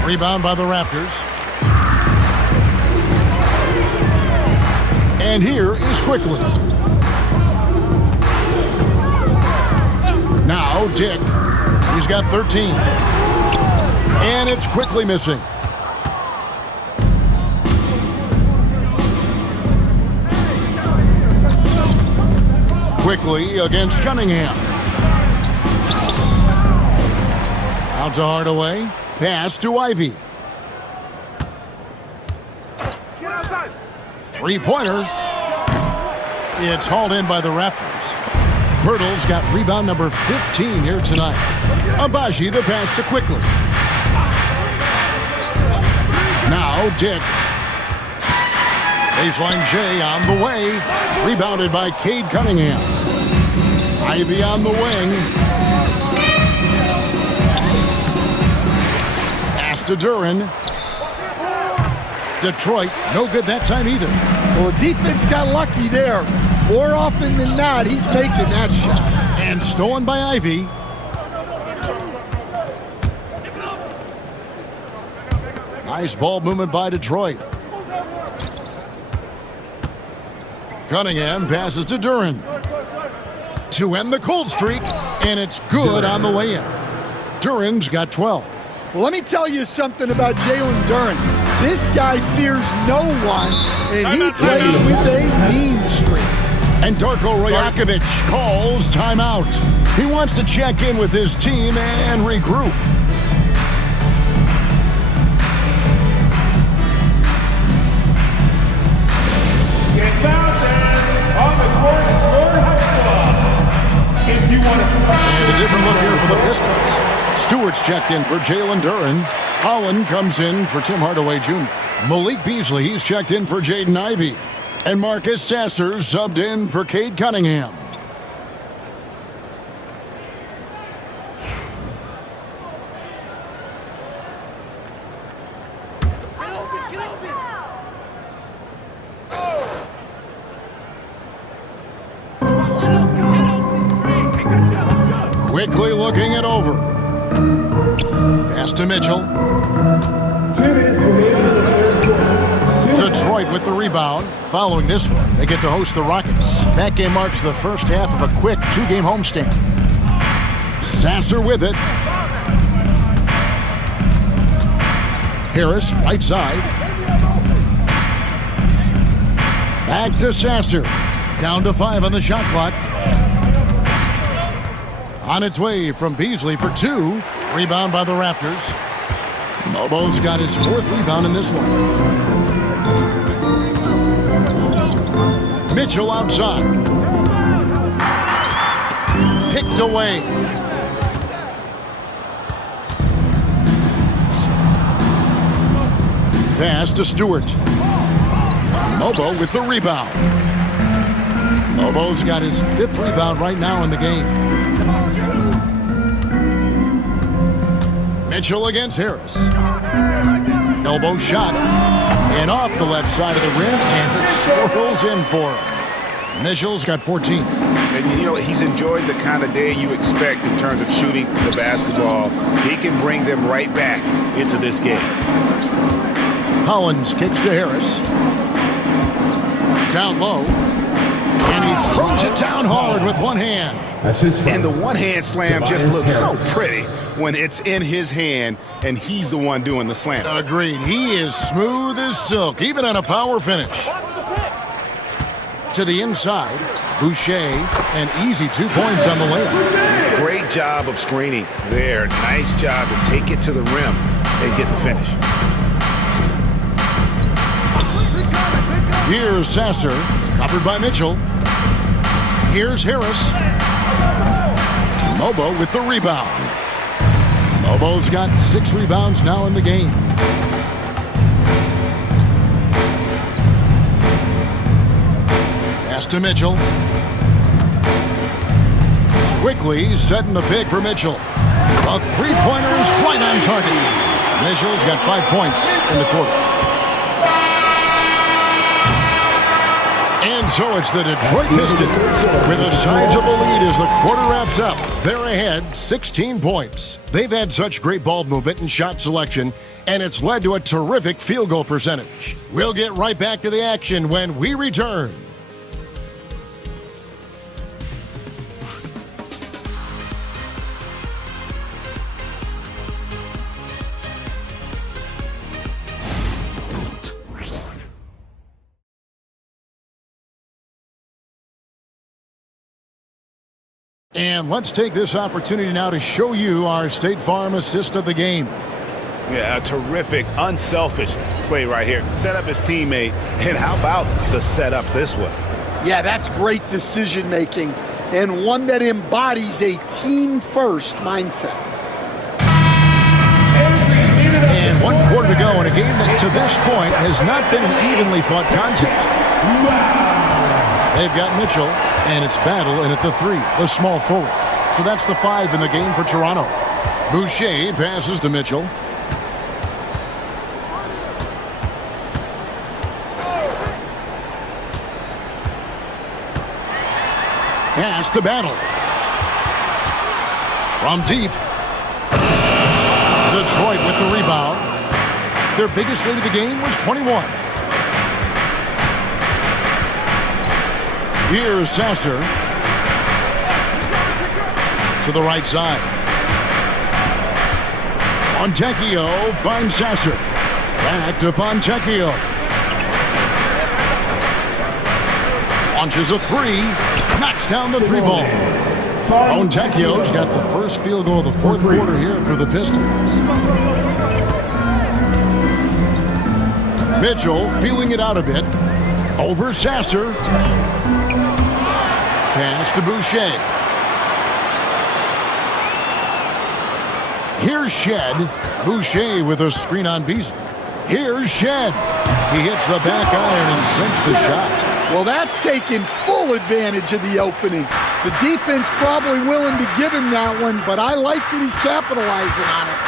Rebound by the Raptors. And here is Quickly. Now Dick. He's got 13. And it's Quickly missing. Quickly against Cunningham. Out to Hardaway. Pass to Ivy. Three-pointer. It's hauled in by the Raptors. Pirtle's got rebound number 15 here tonight. Abaji the pass to Quickly. Now Dick. Baseline J on the way. Rebounded by Cade Cunningham. Ivy on the wing. Pass to Duren. Detroit, no good that time either. Well, the defense got lucky there. More often than not, he's making that shot. And stolen by Ivy. Nice ball movement by Detroit. Cunningham passes to Duren to end the cold streak, and it's good on the way in. Duren's got 12. Well, let me tell you something about Jalen Duren. This guy fears no one, and he plays with a mean streak. And Darko Rajakovic calls timeout. He wants to check in with his team and regroup. And a different look here for the Pistons. Stewart's checked in for Jalen Duren. Holland comes in for Tim Hardaway Jr. Malik Beasley, he's checked in for Jaden Ivey. And Marcus Sasser subbed in for Cade Cunningham. Quickly looking it over. Pass to Mitchell. Detroit with the rebound. Following this one, they get to host the Rockets. That game marks the first half of a quick 2-game homestand. Sasser with it. Harris, right side. Back to Sasser. Down to 5 on the shot clock. On its way from Beasley for 2. Rebound by the Raptors. Mobo's got his 4th rebound in this one. Mitchell outside. Picked away. Pass to Stewart. Mobo with the rebound. Mobo's got his 5th rebound right now in the game. Mitchell against Harris. Elbow shot. And off the left side of the rim, and it swirls in for him. Mitchell's got 14. And you know, he's enjoyed the kind of day you expect in terms of shooting the basketball. He can bring them right back into this game. Collins kicks to Harris. Down low. And he throws it down hard with one hand. And the one-hand slam just looks so pretty when it's in his hand and he's the one doing the slam. Agreed. He is smooth as silk, even on a power finish. To the inside, Boucher, and easy 2 points on the layup. Great job of screening there. Nice job to take it to the rim and get the finish. Here's Sasser, covered by Mitchell. Here's Harris. Mobo with the rebound. Mobo's got 6 rebounds now in the game. Pass to Mitchell. Quickly setting the pick for Mitchell. A 3-pointer is right on target. Mitchell's got 5 points in the quarter. And so it's the Detroit Pistons with a sizable lead as the quarter wraps up. They're ahead 16 points. They've had such great ball movement and shot selection, and it's led to a terrific field goal percentage. We'll get right back to the action when we return. And let's take this opportunity now to show you our State Farm assist of the game. Yeah, a terrific, unselfish play right here. Set up his teammate, and how about the setup this was? Yeah, that's great decision-making, and one that embodies a team-first mindset. And 1 quarter to go in a game that to this point has not been an evenly fought contest. They've got Mitchell, and it's Battle in at the 3, the small forward. So that's the 5 in the game for Toronto. Boucher passes to Mitchell. Pass to Battle. From deep. Detroit with the rebound. Their biggest lead of the game was 21. Here's Sasser. To the right side. Fontecchio finds Sasser. Back to Fontecchio. Launches a 3. Knocks down the 3-ball. Fontecchio's got the first field goal of the 4th quarter here for the Pistons. Mitchell feeling it out a bit. Over Sasser. Pass to Boucher. Here's Shed. Boucher with a screen on Beasley. Here's Shed. He hits the back iron and sinks the shot. Well, that's taking full advantage of the opening. The defense probably willing to give him that one, but I like that he's capitalizing on it.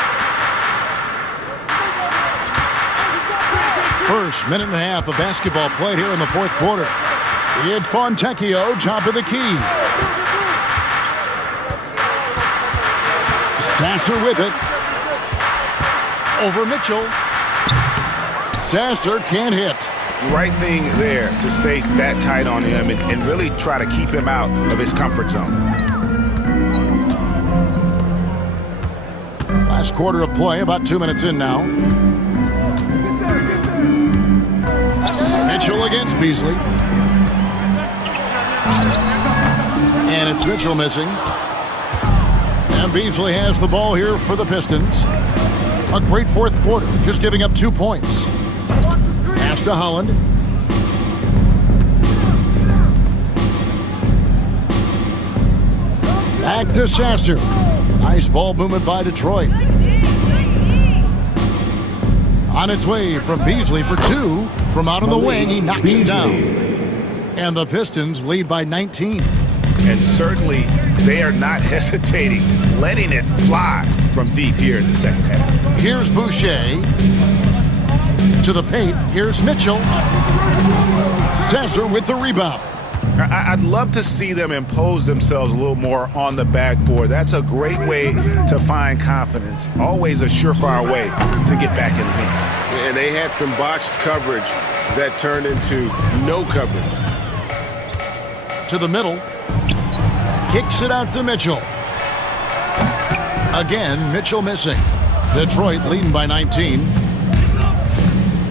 First minute and a half of basketball played here in the 4th quarter. It's Fontecchio, top of the key. Sasser with it. Over Mitchell. Sasser can't hit. Right thing there to stay that tight on him and really try to keep him out of his comfort zone. Last quarter of play, about 2 minutes in now. Mitchell against Beasley. And it's Mitchell missing. And Beasley has the ball here for the Pistons. A great 4th quarter, just giving up 2 points. Pass to Holland. Back to Sasser. Nice ball movement by On its way from Beasley for 2 From out on the wing, he knocks it down. And the Pistons lead by 19. And certainly, they are not hesitating, letting it fly from deep here in the second half. Here's Boucher. To the paint, here's Mitchell. Sasser with the rebound. I'd love to see them impose themselves a little more on the backboard. That's a great way to find confidence. Always a surefire way to get back in the game. And they had some botched coverage that turned into no coverage. To the middle. Kicks it out to Mitchell. Again, Mitchell missing. Detroit leading by 19.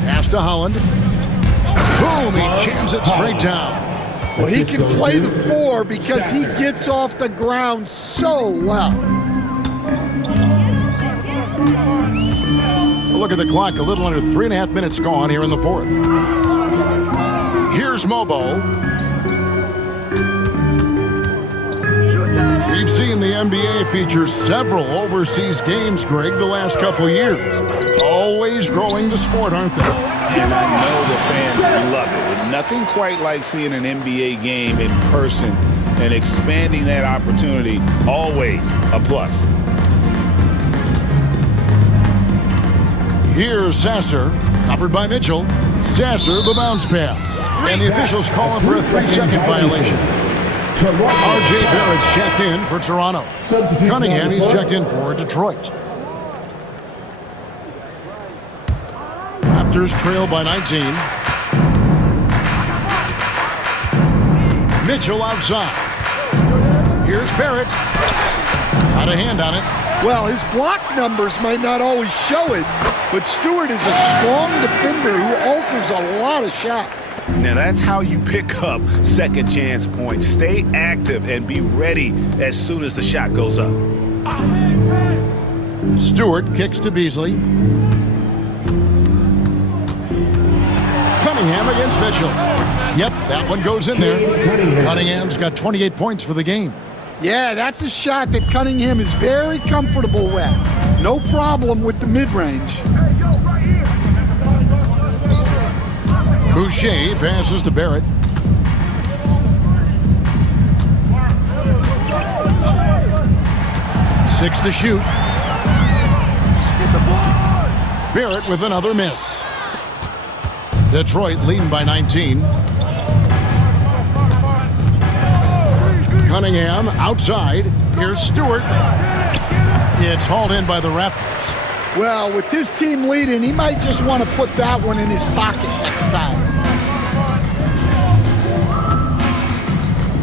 Pass to Holland. Boom, he jams it straight down. Well, he can play the 4 because he gets off the ground so well. Look at the clock, a little under 3.5 minutes gone here in the fourth. Here's Mobo. We've seen the NBA feature several overseas games, Greg, the last couple years. Always growing the sport, aren't they? And I know the fans love it. Nothing quite like seeing an NBA game in person and expanding that opportunity. Always a plus. Here's Sasser, covered by Mitchell. Sasser, the bounce pass. And the officials call him for a 3-second violation. R.J. Barrett's checked in for Toronto. Cunningham, he's checked in for Detroit. Raptors trail by 19. Mitchell outside. Here's Barrett. Got a hand on it. Well, his block numbers might not always show it, but Stewart is a strong defender who alters a lot of shots. Now that's how you pick up second chance points. Stay active and be ready as soon as the shot goes up. Stewart kicks to Beasley. Cunningham against Mitchell. Yep, that one goes in there. Cunningham's got 28 points for the game. Yeah, that's a shot that Cunningham is very comfortable with. No problem with the mid-range. Boucher passes to Barrett. Six to shoot. Barrett with another miss. Detroit leading by 19. Cunningham outside. Here's Stewart. It's hauled in by the Raptors. Well, with his team leading, he might just want to put that one in his pocket next time.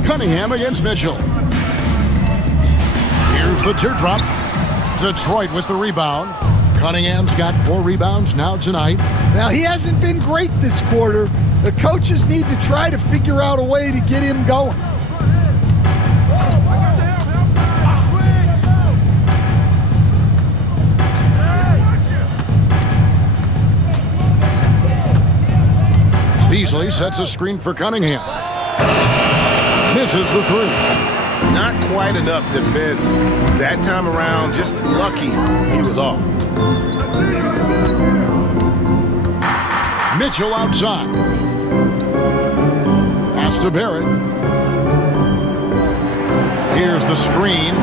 Cunningham against Mitchell. Here's the teardrop. Detroit with the rebound. Cunningham's got 4 rebounds now tonight. Now, he hasn't been great this quarter. The coaches need to try to figure out a way to get him going. Beasley sets a screen for Cunningham. Misses the 3. Not quite enough defense that time around. Just lucky he was off. Mitchell outside. Pass to Barrett. Here's the screen.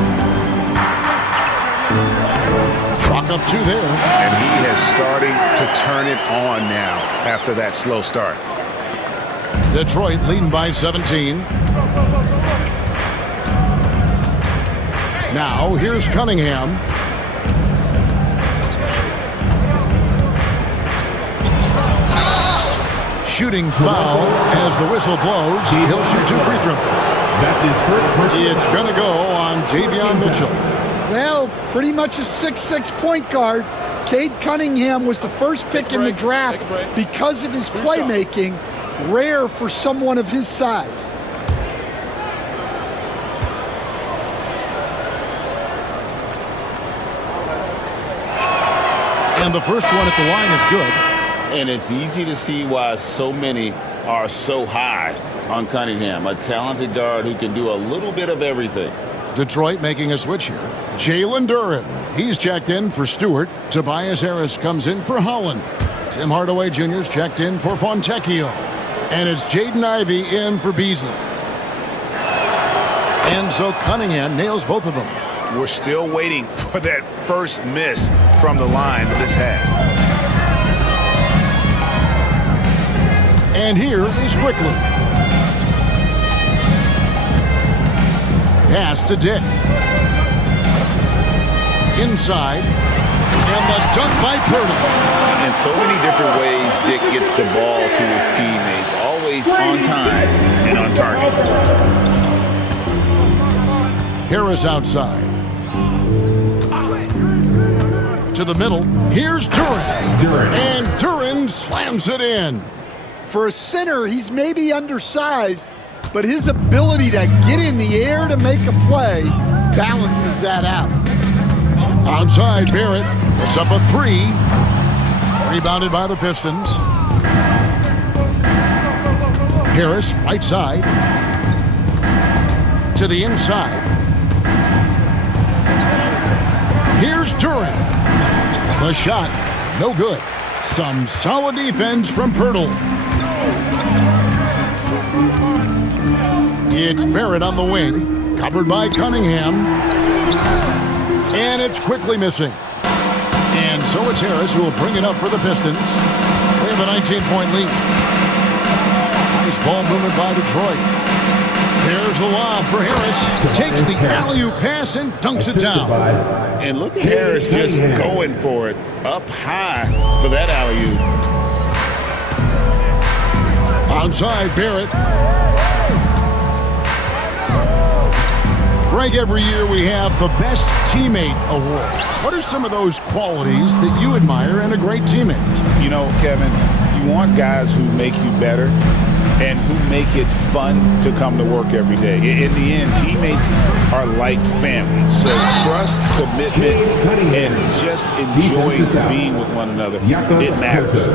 Chalk up 2 there. And he has started to turn it on now after that slow start. Detroit leading by 17. Now, here's Cunningham. Shooting foul as the whistle blows. He'll shoot 2 free throws. That's his first personal. It's going to go on Davion Mitchell. Well, pretty much a 6'6" point guard. Cade Cunningham was the first pick in the draft because of his playmaking. Rare for someone of his size. And the first one at the line is good. And it's easy to see why so many are so high on Cunningham, a talented guard who can do a little bit of everything. Detroit making a switch here. Jalen Duren. He's checked in for Stewart. Tobias Harris comes in for Holland. Tim Hardaway Jr.'s checked in for Fontecchio. And it's Jaden Ivey in for Beasley. And so Cunningham nails both of them. We're still waiting for that first miss from the line this half. And here is Quickly. Pass to Dick. Inside. And the dunk by Purtle. In so many different ways, Dick gets the ball to his teammates. Always on time and on target. Harris outside. To the middle. Here's Duren. And Duren slams it in. For a center, he's maybe undersized, but his ability to get in the air to make a play balances that out. Outside, Barrett puts up a 3. Rebounded by the Pistons. Harris, right side. To the inside. Here's Duren. The shot, no good. Some solid defense from Purtle. It's Barrett on the wing, covered by Cunningham. And it's quickly missing. And so it's Harris who will bring it up for the Pistons. They have a 19-point lead. Nice ball movement by Detroit. There's the lob for Harris. Takes the alley-oop pass and dunks it down. And look at Harris just going for it up high for that alley-oop. Outside, Barrett. Greg, every year we have the Best Teammate Award. What are some of those qualities that you admire in a great teammate? You know, Kevin, you want guys who make you better and who make it fun to come to work every day. In the end, teammates are like family. So trust, commitment, and just enjoying being with one another, it matters.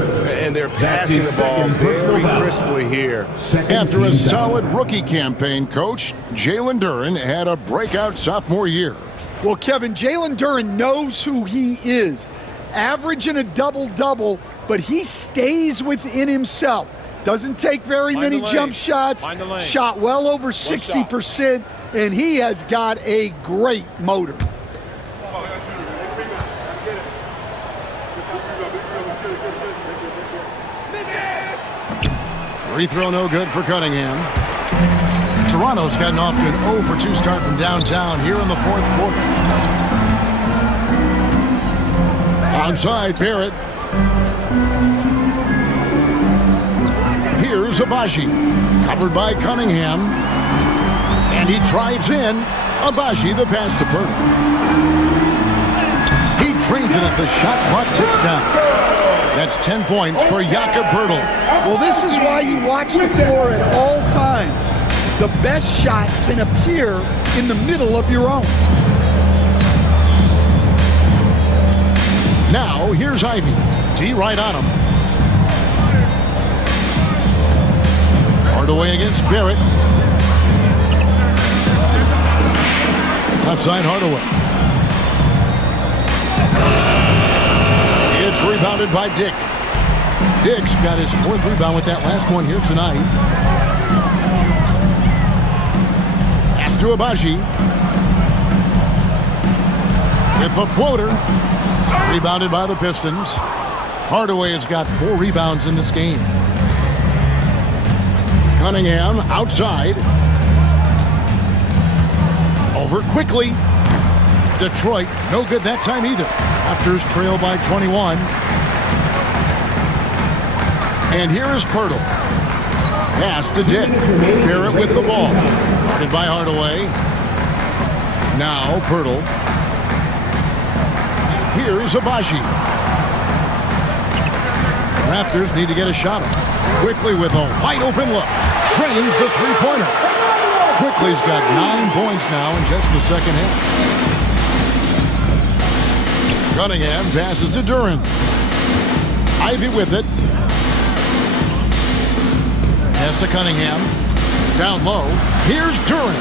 And they're passing the ball very crisply here. After a solid rookie campaign, Coach, Jalen Duren had a breakout sophomore year. Well, Kevin, Jalen Duren knows who he is. Averaging a double-double, but he stays within himself. Doesn't take very many jump shots. Shot well over 60%, and he has got a great motor. Free throw no good for Cunningham. Toronto's gotten off to an 0 for 2 start from downtown here in the fourth quarter. Outside, Barrett. Here's Agbaji, covered by Cunningham. And he drives in. Agbaji, the pass to Purtle. He drains it as the shot clock ticks down. That's 10 points for Jakob Purtle. Well, this is why you watch the floor at all times. The best shot can appear in the middle of your own. Now, here's Ivey. D right on him. Hardaway against Barrett. Left side, Hardaway. It's rebounded by Dick. Dick's got his 4th rebound with that last one here tonight. Pass to Agbaji. With the floater. Rebounded by the Pistons. Hardaway has got 4 rebounds in this game. Cunningham outside. Over quickly. Detroit, no good that time either. Raptors trail by 21. And here is Purtle. Pass to Dick. Barrett with the ball. Guarded by Hardaway. Now Purtle. Here's Agbaji. Raptors need to get a shot up. Quickly with a wide open look. Drains the three-pointer. Quickly's got 9 points now in just the second half. Cunningham passes to Duren. Ivey with it. Pass to Cunningham. Down low. Here's Duren.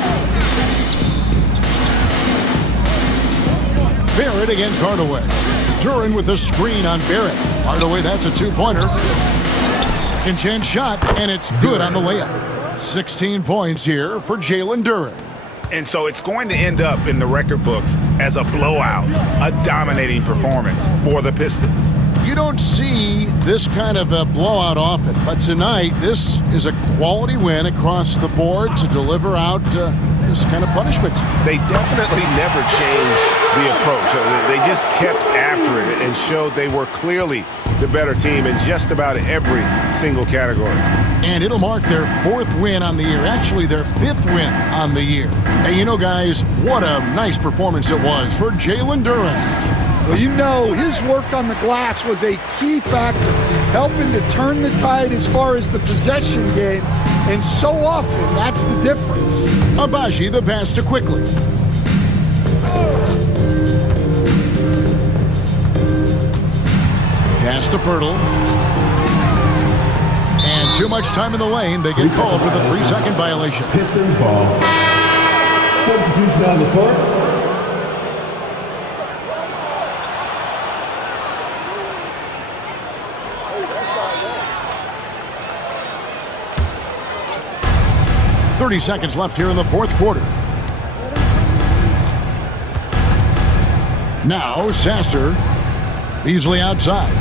Barrett against Hardaway. Duren with a screen on Barrett. Hardaway, that's a two-pointer. Second chance shot, and it's good on the layup. 16 points here for Jalen Duren. And so it's going to end up in the record books as a blowout, a dominating performance for the Pistons. You don't see this kind of a blowout often, but tonight this is a quality win across the board to deliver out this kind of punishment. They definitely never changed the approach. They just kept after it and showed they were clearly the better team in just about every single category. And it'll mark their fourth win on the year, actually their fifth win on the year. And you know, guys, what a nice performance it was for Jalen Duren. Well, you know, his work on the glass was a key factor, helping to turn the tide as far as the possession game, and so often that's the difference. Agbaji the pass to Quickly. Pass to Pirtle. And too much time in the lane. They get called for the 3-second violation. Pistons ball. Substitution on the court. .30 seconds left here in the fourth quarter. Now Sasser, easily outside.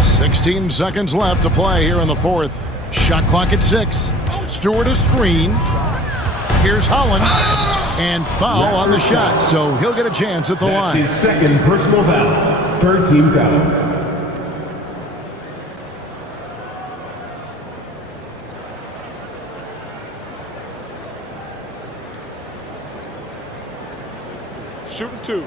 .16 seconds left to play here in the fourth. Shot clock at 6. Stewart a screen. Here's Holland. And foul on the shot, so he'll get a chance at the line. His second personal foul. Third team foul. Shooting 2.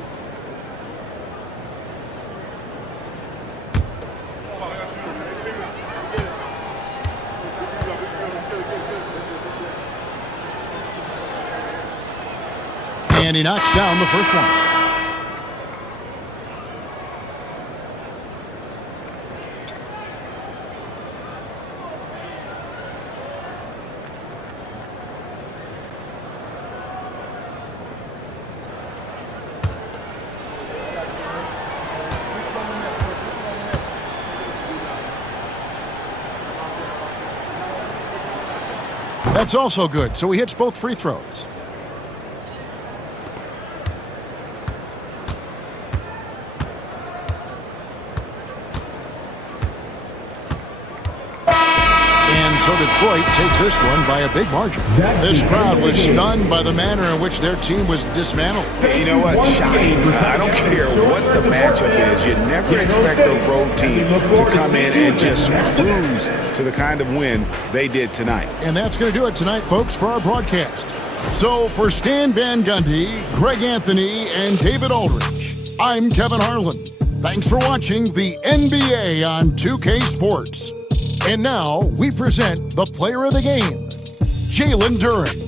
And he knocks down the first one. That's also good, so he hits both free throws. So Detroit takes this one by a big margin. This crowd was stunned by the manner in which their team was dismantled. Hey, you know what? Shocking. I don't care what the matchup is. You never expect a road team to come in and just cruise to the kind of win they did tonight. And that's going to do it tonight, folks, for our broadcast. So for Stan Van Gundy, Greg Anthony, and David Aldridge, I'm Kevin Harlan. Thanks for watching the NBA on 2K Sports. And now we present the player of the game, Jalen Duren.